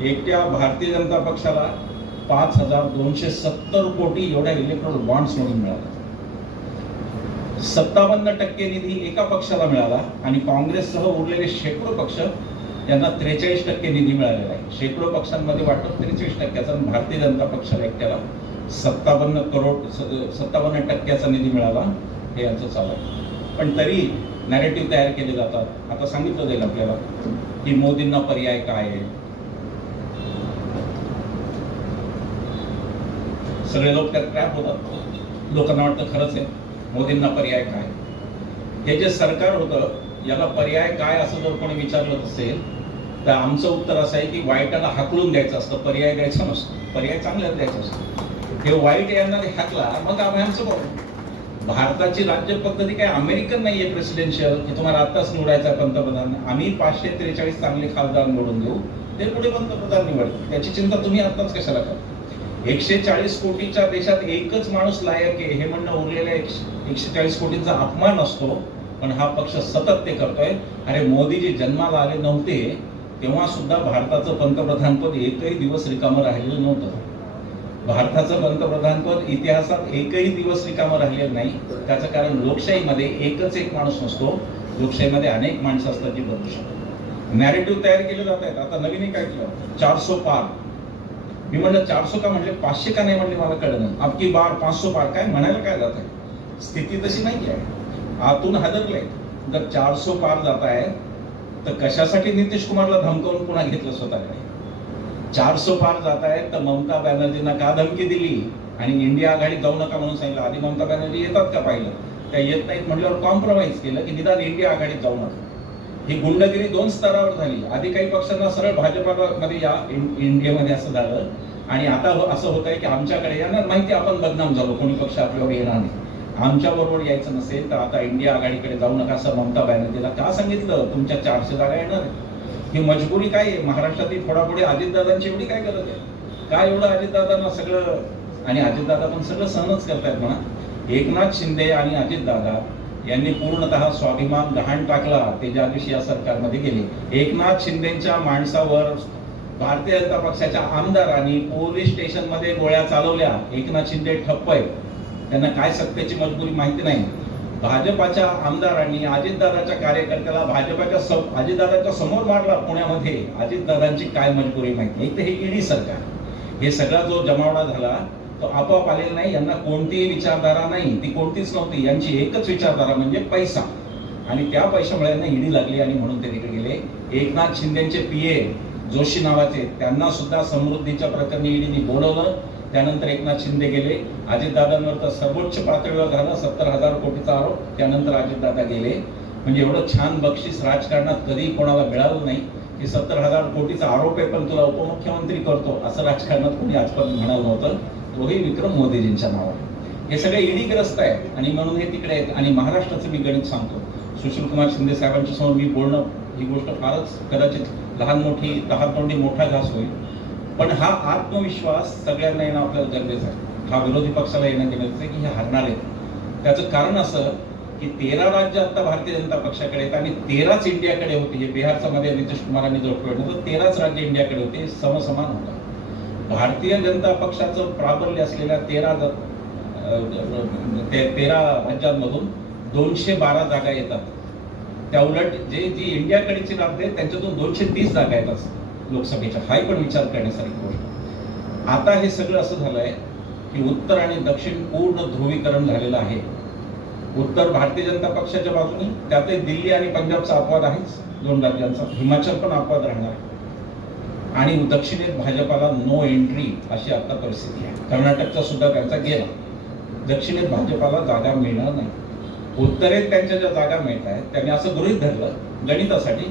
एकट्या भारतीय जनता पक्षाला 5270 कोटी एवढ्या इलेक्टोरल बॉन्ड्स मधून मिळाला. 57% निधी एका पक्षाला मिळाला आणि काँग्रेससह उरलेले शेकडो पक्ष यांना 43% निधी मिळालेला आहे. शेकडो पक्षांमध्ये वाटप 43%चा, भारतीय जनता पक्षाला एकट्याला 57% निधी मिळाला. हे यांचं चालू आहे. पण तरी नॅरेटिव्ह तयार केले जातात. आता सांगितलं जाईल आपल्याला की मोदींना पर्याय काय आहे. सगळे लोक त्यात ट्रॅप होतात. लोकांना वाटतं खरंच आहे, मोदींना पर्याय काय. हे जे सरकार होतं याला पर्याय काय असं जर कोणी विचारलं असेल तर आमचं उत्तर असं आहे की वाईटाला हाकलून द्यायचं असतं, पर्याय द्यायचा नसतो. पर्याय चांगल्याच द्यायचा असतो. हे वाईट यांना हाकला मग आम्ही आमचं बघू. भारताची राज्य पद्धती काय अमेरिकन नाहीये प्रेसिडेन्शियल की तुम्हाला आताच निवडायचा पंतप्रधान. आम्ही 543 चांगले खासदार निवडून देऊ, ते पुढे पंतप्रधान निवडतील. त्याची चिंता तुम्ही आताच कशाला करा. 140 कोटीच्या देशात एकच माणूस लायक आहे हे म्हणणं उरलेल्या 140 कोटींचा अपमान असतो. पण हा पक्ष सतत ते करतोय. अरे मोदीजी जन्माला आले नव्हते तेव्हा सुद्धा भारताचं पंतप्रधानपद एकही दिवस रिकामं राहिलेलं नव्हतं. भारताचं पंतप्रधानपद इतिहासात एकही दिवस रिकामं राहिलेलं नाही. त्याचं कारण लोकशाहीमध्ये एकच एक माणूस नसतो, लोकशाहीमध्ये अनेक माणसं असतात जी बदलू शकतात. नॅरेटिव्ह तयार केले जात आहेत. आता नवीन काय केलं, 400 पार. मी म्हणलं 400 का म्हणले, 500 का नाही म्हणले, मला कळलं नाही. अबकी बार 500 पार काय म्हणायला काय जात आहे. स्थिती तशी नाही आहे. आतून हादरलंय. जर 400 पार जात आहे तर कशासाठी नितीश कुमारला धमकावून पुन्हा घेतलं स्वतःकडे. 400 पार जात आहे तर ममता बॅनर्जींना का धमकी दिली आणि इंडिया आघाडीत जाऊ नका म्हणून सांगितलं. आधी ममता बॅनर्जी येतात का पाहिलं, त्या येत नाहीत म्हटल्यावर कॉम्प्रोमाइज केलं की निदान इंडिया आघाडीत जाऊ नका. ही गुंडगिरी 2 स्तरावर झाली. आधी काही पक्षांना सरळ भाजपामध्ये या इंडियामध्ये असं झालं, आणि आता असं होत आहे की आमच्याकडे येणार माहिती आपण बदनाम झालो, कोणी पक्ष आपल्यावर येणार नाही, आमच्या बरोबर यायचं नसेल तर आता इंडिया आघाडीकडे जाऊ नका असं ममता बॅनर्जीला का सांगितलं? तुमच्या 400 जागा येणार आहे. ही मजबुरी काय आहे? महाराष्ट्रातील थोडापुढे अजितदादांची एवढी काय गरज आहे? काय एवढं अजितदादांना सगळं, आणि अजितदादा पण सगळं सहनच करतायत म्हणा. एकनाथ शिंदे आणि अजितदादा यांनी पूर्णतः स्वाभिमान गहाण टाकला ते ज्या दिवशी या सरकारमध्ये गेले. एकनाथ शिंदेच्या माणसावर भारतीय जनता पक्षाच्या आमदारांनी पोलीस स्टेशनमध्ये गोळ्या चालवल्या. एकनाथ शिंदे ठप्प आहे, त्यांना काय सत्तेची मजबुरी माहिती नाही. भाजपाच्या आमदारांनी अजितदादाच्या कार्यकर्त्याला अजितदादाच्या समोर मारला पुण्यामध्ये. अजितदादांची काय मजबुरी माहिती. एक तर हे ईडी सरकार, हे सगळा जो जमावडा झाला तो आपोआप आलेला नाही. यांना कोणतीही विचारधारा नाही, ती कोणतीच नव्हती. यांची एकच विचारधारा म्हणजे पैसा, आणि त्या पैशामुळे यांना ईडी लागली आणि म्हणून ते तिकडे गेले. एकनाथ शिंदेचे पीए जोशी नावाचे, त्यांना सुद्धा समृद्धीच्या प्रकरणी ईडीने बोलवलं. त्यानंतर एकनाथ शिंदे गेले. अजितदादांवर तर सर्वोच्च पातळीवर झाला 70,000 कोटीचा आरोप. त्यानंतर अजितदादा गेले. म्हणजे एवढं छान बक्षीस राजकारणात कधी कोणाला मिळालं नाही की 70,000 कोटीचा आरोप आहे पण तुला उपमुख्यमंत्री करतो, असं राजकारणात कोणी आजपर्यंत म्हणालं नव्हतं. तोही विक्रम मोदीजींच्या नावावर. हे सगळे ईडीग्रस्त आहे आणि म्हणून हे तिकडे आहेत. आणि महाराष्ट्राचं मी गणित सांगतो. सुशीलकुमार शिंदे साहेबांच्या समोर मी बोलणं ही गोष्ट फारच कदाचित लहान मोठी तोंडी मोठा घास होईल, पण हा आत्मविश्वास सगळ्यांना येणं आपल्याला गरजेचं आहे. हा विरोधी पक्षाला येणं गरजेचं आहे की हे हरणार आहेत. त्याचं कारण असं की 13 राज्य आता भारतीय जनता पक्षाकडे आहेत आणि 13च इंडियाकडे होते. हे बिहारचा मध्ये नितीश कुमारांनी जो ठेवलं तर 13च राज्य इंडियाकडे होते, समसमान होता. भारतीय जनता पक्षाचं प्राबल्य असलेल्या 13 राज्यांमधून 212 जागा येतात. त्या उलट जी इंडियाकडेची राज्य आहेत त्यांच्यातून 230 जागा येतात लोकसभेच्या. हाही पण विचार करण्यासारखी गोष्ट. आता हे सगळं असं झालंय की उत्तर आणि दक्षिण पूर्ण ध्रुवीकरण झालेलं आहे. उत्तर भारतीय जनता पक्षाच्या बाजूने, त्यातही दिल्ली आणि पंजाबचा अपवाद आहेच 2 राज्यांचा. हिमाचल पण अपवाद राहणार आहे. आणि दक्षिणेत भाजपाला नो एंट्री अशी आता परिस्थिती आहे. कर्नाटकचा सुद्धा त्यांचा गेला. दक्षिणेत भाजपाला जागा मिळणार नाही. उत्तरेत त्यांच्या ज्या जागा मिळत आहेत त्यांनी असं गृहीत धरलं गणितासाठी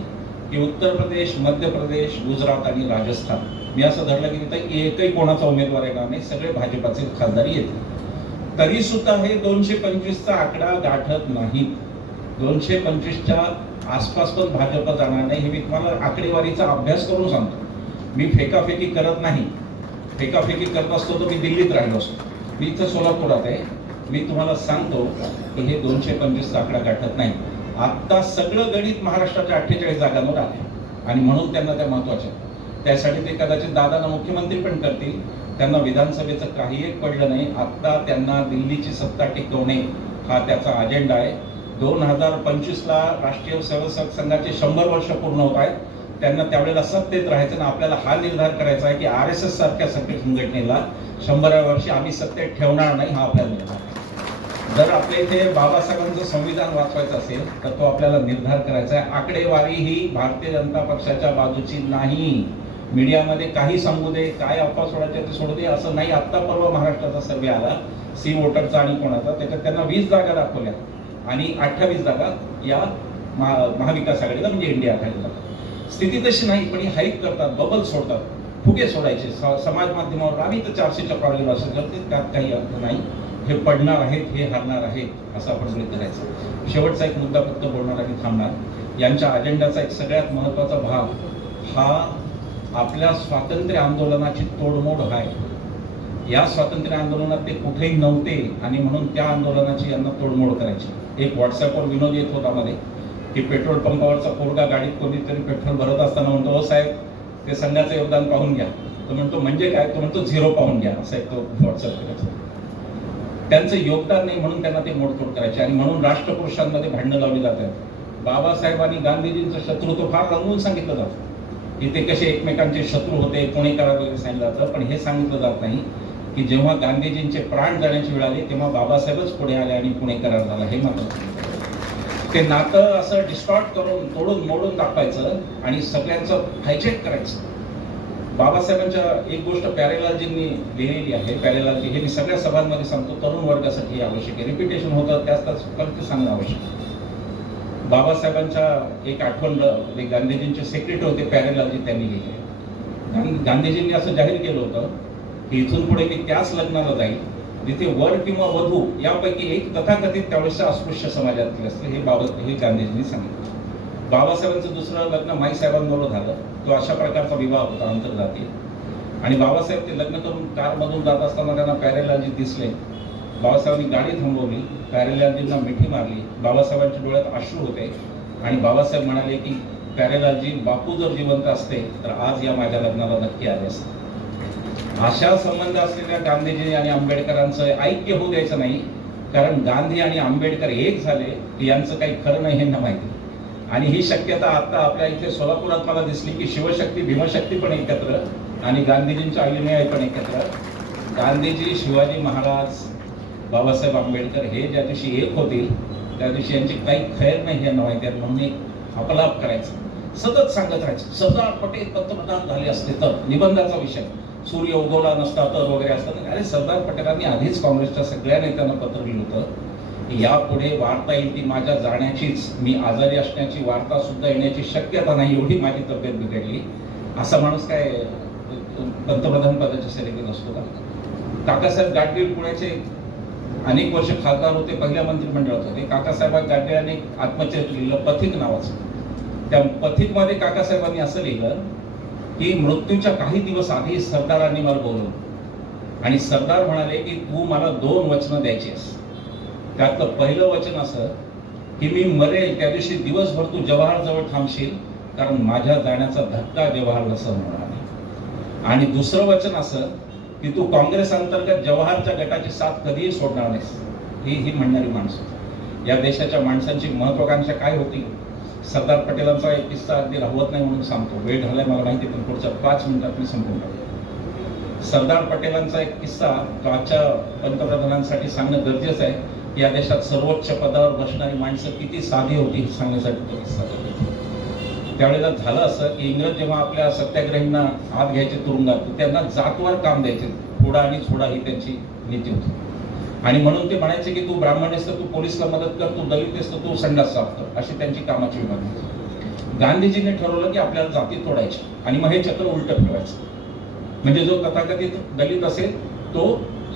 की उत्तर प्रदेश, मध्य प्रदेश, गुजरात आणि राजस्थान, मी असं धरलं की तिथे एकही कोणाचा उमेदवार येणार नाही, सगळे भाजपाचे खासदारी येतील. तरी सुद्धा हे 225चा आकडा गाठत नाही. 225च्या आसपास पण भाजप जाणार नाही. हे मी तुम्हाला आकडेवारीचा अभ्यास करून सांगतो. मी फेकाफेकी करत नाही. फेकाफेकी करत असतो तर मी दिल्लीत राहिलो असतो. मी इथं सोलापुरात आहे. मी तुम्हाला सांगतो की हे 225चा आकडा गाठत नाही. आता सगळं गणित महाराष्ट्राच्या 48 जागांवर आले आणि म्हणून त्यांना त्या महत्वाच्या. त्यासाठी ते कदाचित दादांना मुख्यमंत्री पण करतील. त्यांना विधानसभेचं काही एक पडलं नाही. आता त्यांना दिल्लीची सत्ता टिकवणे हा त्याचा अजेंडा आहे. 2025ला राष्ट्रीय स्वयंसेवक संघाचे 100 वर्ष पूर्ण होत आहेत. त्यांना त्यावेळेला सत्तेत राहायचं ना. आपल्याला हा निर्धार करायचा आहे की RSS सारख्या संघटनेला 100व्या वर्षी आम्ही सत्तेत ठेवणार नाही, हा आपल्याला निर्धार. जर आपल्या इथे बाबासाहेबांचं संविधान वाचवायचं असेल तर तो आपल्याला निर्धार करायचा आहे. आकडेवारी ही भारतीय जनता पक्षाच्या बाजूची नाही. मीडियामध्ये काही सांगू दे, काय अफवा सोडायचे ते सोडू दे, असं नाही. आत्ता परवा महाराष्ट्राचा सर्वे आला सी वोटरचा आणि कोणाचा, त्याच्यात त्यांना 20 जागा दाखवल्या आणि 28 जागा या महाविकास आघाडीला म्हणजे इंडिया आघाडीला. स्थिती तशी नाही, पण ही हाईक करतात, बबल सोडतात, फुगे सोडायचे समाज माध्यमावर. आम्ही तर 400च्या पावली भाषण करते, त्यात काही अर्थ नाही. हे पडणार आहेत, हे हरणार आहेत असं आपण गृहीत धरायचं. शेवटचा एक मुद्दा फक्त बोलणार आणि थांबणार. यांच्या अजेंडाचा एक सगळ्यात महत्वाचा भाग हा आपल्या स्वातंत्र्य आंदोलनाची तोडमोड आहे. या स्वातंत्र्य आंदोलनात ते कुठेही नव्हते आणि म्हणून त्या आंदोलनाची यांना तोडमोड करायची. एक व्हॉट्सअपवर विनोद येत होता मध्ये की पेट्रोल पंपावरचा पोरगा गाडीत कोणीतरी पेट्रोल भरत असताना म्हणतो, हो साहेब ते संघाचं योगदान पाहून घ्या. तो म्हणतो म्हणजे काय? तो म्हणतो 0 पाहून घ्या. असं एक तो व्हॉट्सअप करायचा. त्यांचं योगदान नाही म्हणून त्यांना ते मोडतोड करायचे आणि म्हणून राष्ट्रपुरुषांमध्ये भांडणं लावली जातात. बाबासाहेब आणि गांधीजींचं शत्रुत्व फार रंगवून सांगितलं जातं की ते कसे एकमेकांचे शत्रू होते, पुणेकर वगैरे सांगितलं जातं. पण हे सांगितलं जात नाही की जेव्हा गांधीजींचे प्राण जाण्याची वेळ आली तेव्हा बाबासाहेबच पुढे आले आणि पुणे करार झाला. हे मात्र ते नातं असं डिस्टॉर्ट करून तोडून मोडून दाखवायचं आणि सगळ्यांचं हायजेक करायचं. बाबासाहेबांच्या एक गोष्ट प्यारेलालजींनी लिहिलेली आहे. प्यारेलालजी हे मी सगळ्या सभांमध्ये सांगतो, तरुण वर्गासाठी आवश्यक आहे. रिपिटेशन होतं त्याच फक्त सांगणं आवश्यक आहे. बाबासाहेबांच्या एक आठवण, गांधीजींचे सेक्रेटरी होते प्यारेलालजी, त्यांनी लिहिले. गांधीजींनी असं जाहीर केलं होतं की इथून पुढे मी त्याच लग्नाला जाईल जिथे वर किंवा वधू यापैकी एक तथाकथित त्यावेळेसच्या अस्पृश्य समाजातले असते. हे गांधीजींनी सांगितलं. बाबासाहेबांचं दुसरं लग्न माईसाहेबांबरोबर झालं. तो अशा प्रकारचा विवाह होता, आंतरजातीय. आणि बाबासाहेब ते लग्न करून कारमधून जात असताना त्यांना प्यारेलालजी दिसले. बाबासाहेबांनी गाडी थांबवली, प्यारेलालजींना मिठी मारली. बाबासाहेबांच्या डोळ्यात अश्रू होते आणि बाबासाहेब म्हणाले की प्यारेलालजी, बापू जर जिवंत असते तर आज या माझ्या लग्नाला नक्की आले असते. अशा संबंध असलेल्या गांधीजी आणि आंबेडकरांचं ऐक्य होऊ द्यायचं नाही, कारण गांधी आणि आंबेडकर एक झाले की यांचं काही खरं नाही हे ना माहिती. आणि ही शक्यता आता आपल्या इथे सोलापुरात मला दिसली की शिवशक्ती भीमशक्ती पण एकत्र आणि गांधीजींच्या अनुयायी पण एकत्र. गांधीजी, शिवाजी महाराज, बाबासाहेब आंबेडकर हे ज्या दिवशी एक होतील त्या दिवशी यांची काही खैर नाही यांना माहिती आहे. म्हणून अपलाप करायचं, सतत सांगत राहायचं. सरदार पटेल पंतप्रधान झाले असते तर, निबंधाचा विषय, सूर्य उगवला नसता तर वगैरे असतात. अरे सरदार पटेलांनी आधीच काँग्रेसच्या सगळ्या नेत्यांना पत्र लिहिलं होतं की यापुढे वार्ता येईल ती माझ्या जाण्याचीच, मी आजारी असण्याची वार्ता सुद्धा येण्याची शक्यता नाही, एवढी माझी तब्येत बिघडली. असा माणूस काय पंतप्रधान पदाच्या सेलेक्ट असतो का? काकासाहेब गाडगीळ पुण्याचे अनेक वर्ष खासदार होते, पहिल्या मंत्रिमंडळात होते. काकासाहेब गाडगीळांनी आत्मचरित्र लिहिलं, पथिक नावाचं. त्या पथिकमध्ये काकासाहेबांनी असं लिहिलं की मृत्यूच्या काही दिवस आधी सरदारांनी मला बोलवलं आणि सरदार म्हणाले की तू मला 2 वचनं द्यायची आहेस. त्यातलं पहिलं वचन असं की मी मरेल त्या दिवशी दिवसभर तू जवाहर जवळ थांबशील, कारण माझ्या जाण्याचा धक्का जवाहरला सहन होणार नाही. आणि दुसरं वचन असं की तू काँग्रेस अंतर्गत जवाहरच्या गटाची साथ कधीही सोडणार नाहीस. ही म्हणणारी माणसं. या देशाच्या माणसांची महत्वाकांक्षा काय होती? सरदार पटेलांचा एक किस्सा अगदी राहवत नाही म्हणून सांगतो. वेळ झालाय मला माहिती, पण पुढच्या 5 मिनिटात मी संपून टाकतो. सरदार पटेलांचा एक किस्सा आजच्या पंतप्रधानांसाठी सांगणं गरजेचं आहे. या देशात सर्वोच्च पदावर बसणारी माणसं किती साधी होती हे सांगण्यासाठी तो किस्सा. त्यावेळेला झालं असं की इंग्रज जेव्हा आपल्या सत्याग्रहींना आत घ्यायचे तुरुंगात, त्यांना जातवार काम द्यायचे. फोडा आणि छोडा ही त्यांची नीती होती. आणि म्हणून ते म्हणायचे की तू ब्राह्मण आहेस तर तू पोलिसला मदत कर, तू दलित आहेस तर तू संडास साफ कर, अशी त्यांची कामाची विभागणी. गांधीजींनी ठरवलं की आपल्याला जाती तोडायची आणि मग हे चक्र उलट फिरवायचं. म्हणजे जो तथाकथित दलित असेल तो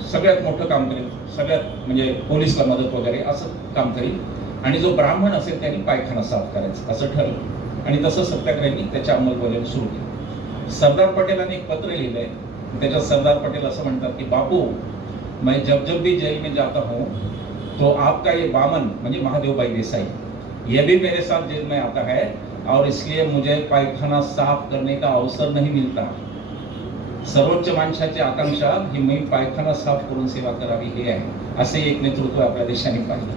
सगळ्यात मोठं काम करेल, सगळ्यात म्हणजे पोलिसला मदत वगैरे असं काम करेल, आणि जो ब्राह्मण असेल त्यांनी पायखाना साफ करायचं, असं ठरलं. आणि तसं सत्याग्रहींनी त्याची अंमलबजावणी सुरू केली. सरदार पटेलांनी एक पत्र लिहिलंय, त्याच्यात सरदार पटेल असं म्हणतात की बापू, मैं जब जब भी जेल में जाता हूँ तो आपका ये बामन म्हणजे महादेवभाई देसाई ये भी मेरे साथ जेल में आता है और इसलिए मुझे पायखाना साफ करने का अवसर नहीं मिलता. सर्वोच्च माणसाची आकांक्षा ही मी पायखाना साफ करून सेवा करावी हे आहे. असे एक नेतृत्व आपल्या देशाने पाहिलं.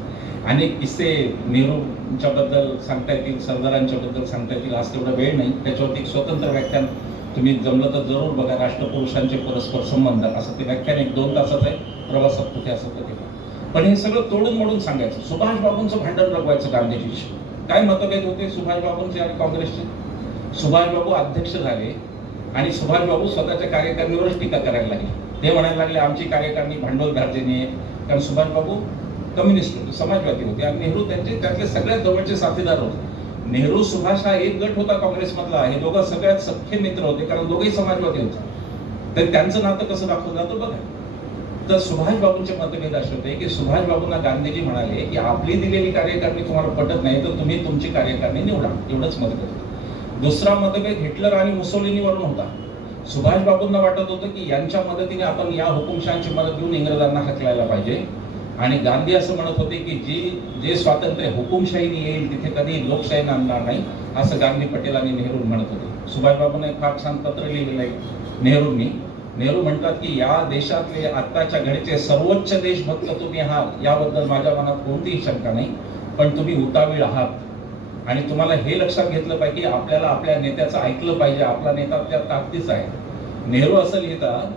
अनेक किस्से नेहरूंच्या बद्दल सांगता येतील, सरदारांच्या बद्दल सांगता येतील. आज तेवढा वेळ नाही, त्याच्यावरती एक स्वतंत्र व्याख्यान तुम्ही जमलं तर जरूर बघा. राष्ट्रपुरुषांचे परस्पर संबंध असं ते व्याख्यान 1-2 तासाचं आहे, प्रवासात कुठे असं ते. पण हे सगळं तोडून मोडून सांगायचं. सुभाष बाबूंचं भांडण रंगवायचं गांधीजीशी. काय मतभेद होते सुभाष बाबूंचे आणि काँग्रेसचे? सुभाष बाबू अध्यक्ष झाले आणि सुभाष बाबू स्वतःच्या कार्यकारिणीवरच टीका करायला लागले. ते म्हणायला लागले आमची कार्यकारिणी भांडवलदारजेने आहे, कारण सुभाष बाबू कम्युनिस्ट होते, समाजवादी होते आणि नेहरू त्यांचे त्यातले सगळ्यात जवळचे साथीदार होते. नेहरू सुभाष हा एक गट होता काँग्रेसमधला. हे दोघं सगळ्यात सख्खे मित्र होते, कारण दोघेही समाजवादी होते. तर त्यांचं नातं कसं दाखवलं जातं बघा. तर सुभाष बाबूंचे मतभेद असे होते की सुभाष बाबूंना गांधीजी म्हणाले की आपली दिलेली कार्यकारिणी तुम्हाला पटत नाही तर तुम्ही तुमची कार्यकारिणी निवडा, एवढंच मतभेद होतं. दुसरा मतभेद हिटलर आणि मुसोलिनीवरून होता. सुभाष बाबूंना वाटत होतं की यांच्या मदतीने आपण या हुकुमशाहांची मदत घेऊन इंग्रजांना हकलायला पाहिजे, आणि गांधी असं म्हणत होते की जे स्वातंत्र्य हुकुमशाहीने येईल तिथे कधी लोकशाही आणणार नाही, असं गांधी, पटेल आणि नेहरू म्हणत होते. सुभाष बाबूंना एक फार छान पत्र लिहिलेलं आहे नेहरूंनी. नेहरू म्हणतात की या देशातले आत्ताच्या घडीचे सर्वोच्च देशभक्त तुम्ही आहात याबद्दल माझ्या मनात कोणतीही शंका नाही, पण तुम्ही उतावीळ आहात आणि तुम्हाला हे लक्षात घेतलं पाहिजे की आपल्याला आपल्या नेत्याचं ऐकलं पाहिजे. आपला नेता आपल्या ताकदीचा आहे. नेहरू असं लिहितात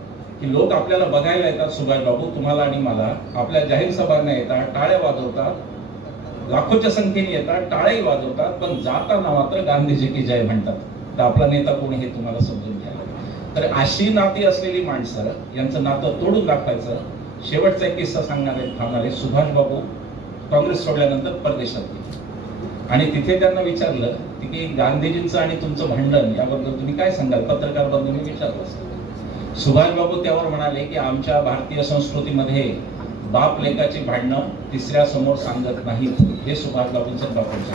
की लोक आपल्याला बघायला येतात, सुभाष बाबू तुम्हाला आणि मला, आपल्या जाहीर सभांना येतात, टाळ्या वाजवतात, लाखोच्या संख्येने येतात, टाळ्याही वाजवतात, पण जाताना मात्र गांधीजी की जय म्हणतात. तर आपला नेता कोण हे तुम्हाला समजून घ्यायला. तर अशी नाती असलेली माणसं यांचं नातं तोडून दाखवायचं. शेवटचा एक किस्सा सांगणारे सुभाष बाबू काँग्रेस सोडल्यानंतर परदेशात गेले आणि तिथे त्यांना विचारलं की गांधीजींचं आणि तुमचं भांडण याबद्दल तुम्ही काय सांगाल, पत्रकार बंधूंनी विचारलं असतं. सुभाष बाबू त्यावर म्हणाले की आमच्या भारतीय संस्कृतीमध्ये बाप लेकाची भांडणं तिसऱ्या समोर सांगत नाहीत. हे सुभाष बाबूंचं बापूंचं.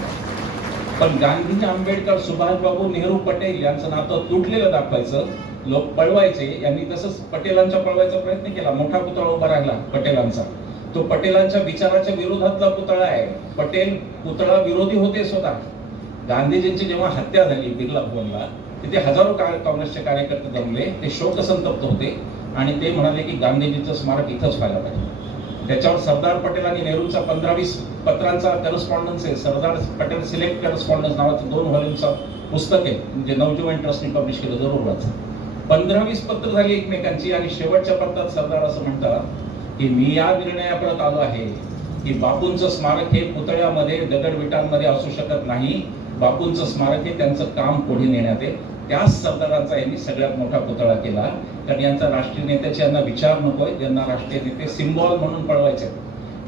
पण गांधी, आंबेडकर, सुभाष बाबू, नेहरू, पटेल यांचं नातं तुटलेलं दाखवायचं, लोक पळवायचे. यांनी तसंच पटेलांचा पळवायचा प्रयत्न केला. मोठा पुतळा उभा राहिला पटेलांचा. तो पटेलांच्या विचाराच्या विरोधातला पुतळा आहे. पटेल पुतळा विरोधी होते स्वतः. गांधीजींची जेव्हा हत्या झाली बिर्ला भवनला, तिथे हजारो काँग्रेसचे कार्यकर्ते जमले. ते शोकसंतप्त होते आणि ते म्हणाले की गांधीजींचं स्मारक इथंच व्हायला पाहिजे. त्याच्यावर सरदार पटेल आणि नेहरूंचा 15-20 पत्रांचा करस्पॉन्डन्स आहे. सरदार पटेल सिलेक्ट करस्पॉन्डन्स नावाचं 2 व्हॉल्यूमचं पुस्तक आहे, म्हणजे नवजीवन ट्रस्टने पब्लिश केलं, जरूर वाचा. 15-20 पत्र झाली एकमेकांची आणि शेवटच्या पत्रात सरदार असं म्हणतात की मी या निर्णयापर्यंत आलो आहे की बापूंचं स्मारक हे पुतळ्यामध्ये, दगडविटांमध्ये असू शकत नाही. बापूंचं स्मारक हे त्यांचं काम पुढे नेण्यात आहे. त्याच सरदारांचा यांनी सगळ्यात मोठा पुतळा केला, कारण यांचा राष्ट्रीय नेत्याचे यांना विचार नकोय. यांना राष्ट्रीय नेते सिम्बॉल म्हणून पळवायचे.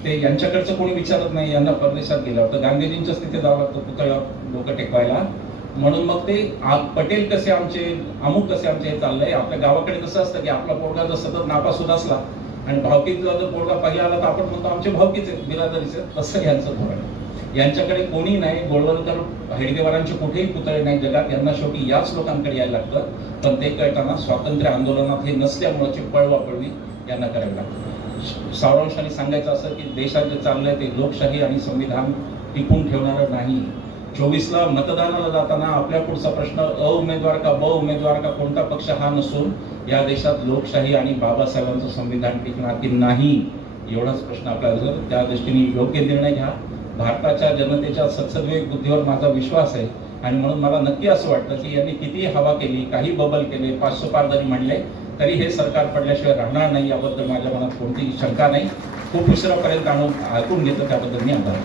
ते यांच्याकडचं कोणी विचारत नाही. यांना परदेशात गेल्यावर तर गांधीजींच्याच तिथे जावं लागतं पुतळ्यावर डोकं टेकवायला. म्हणून मग ते पटेल कसे आमचे, अमुक कसे आमचे, हे चाललंय. आपल्या गावाकडे कसं असतं की आपला पोरगा जर सतत नापास होत असला आणि भावकीचा जर पोरगा पहिला आला तर आपण म्हणतो आमचे भावकीचे बिरादरीचे. तसं यांचं धोरण. यांच्याकडे कोणी नाही. गोळवलकर, हेडगेवारांचे कुठेही पुतळे नाही जगात. यांना शेवटी याच लोकांकडे यायला लागतं. पण ते कळताना स्वातंत्र्य आंदोलनात हे नसल्यामुळे पळवापळवी यांना करावी लागतं. सारांशाने सांगायचं असं की देशात जे चाललंय ते लोकशाही आणि संविधान टिकून ठेवणारं नाही. 24ला मतदानाला जाताना आपल्या पुढचा प्रश्न अ उमेदवार का ब उमेदवार का कोणता पक्ष हा नसून या देशात लोकशाही आणि बाबासाहेबांचं संविधान टिकणार की नाही एवढाच प्रश्न आपल्याला. त्या दृष्टीने योग्य निर्णय घ्या. भारताच्या जनतेच्या सत्सद्विवेक बुद्धीवर माझा विश्वास आहे आणि म्हणून मला नक्की असं वाटतं की यांनी किती हवा केली, काही बबल केले, 500 पार जरी म्हणले तरी हे सरकार पडल्याशिवाय राहणार नाही. याबद्दल माझ्या मनात कोणतीही शंका नाही. खूप उशिरापर्यंत आणून ऐकून घेतलं त्याबद्दल मी आभार.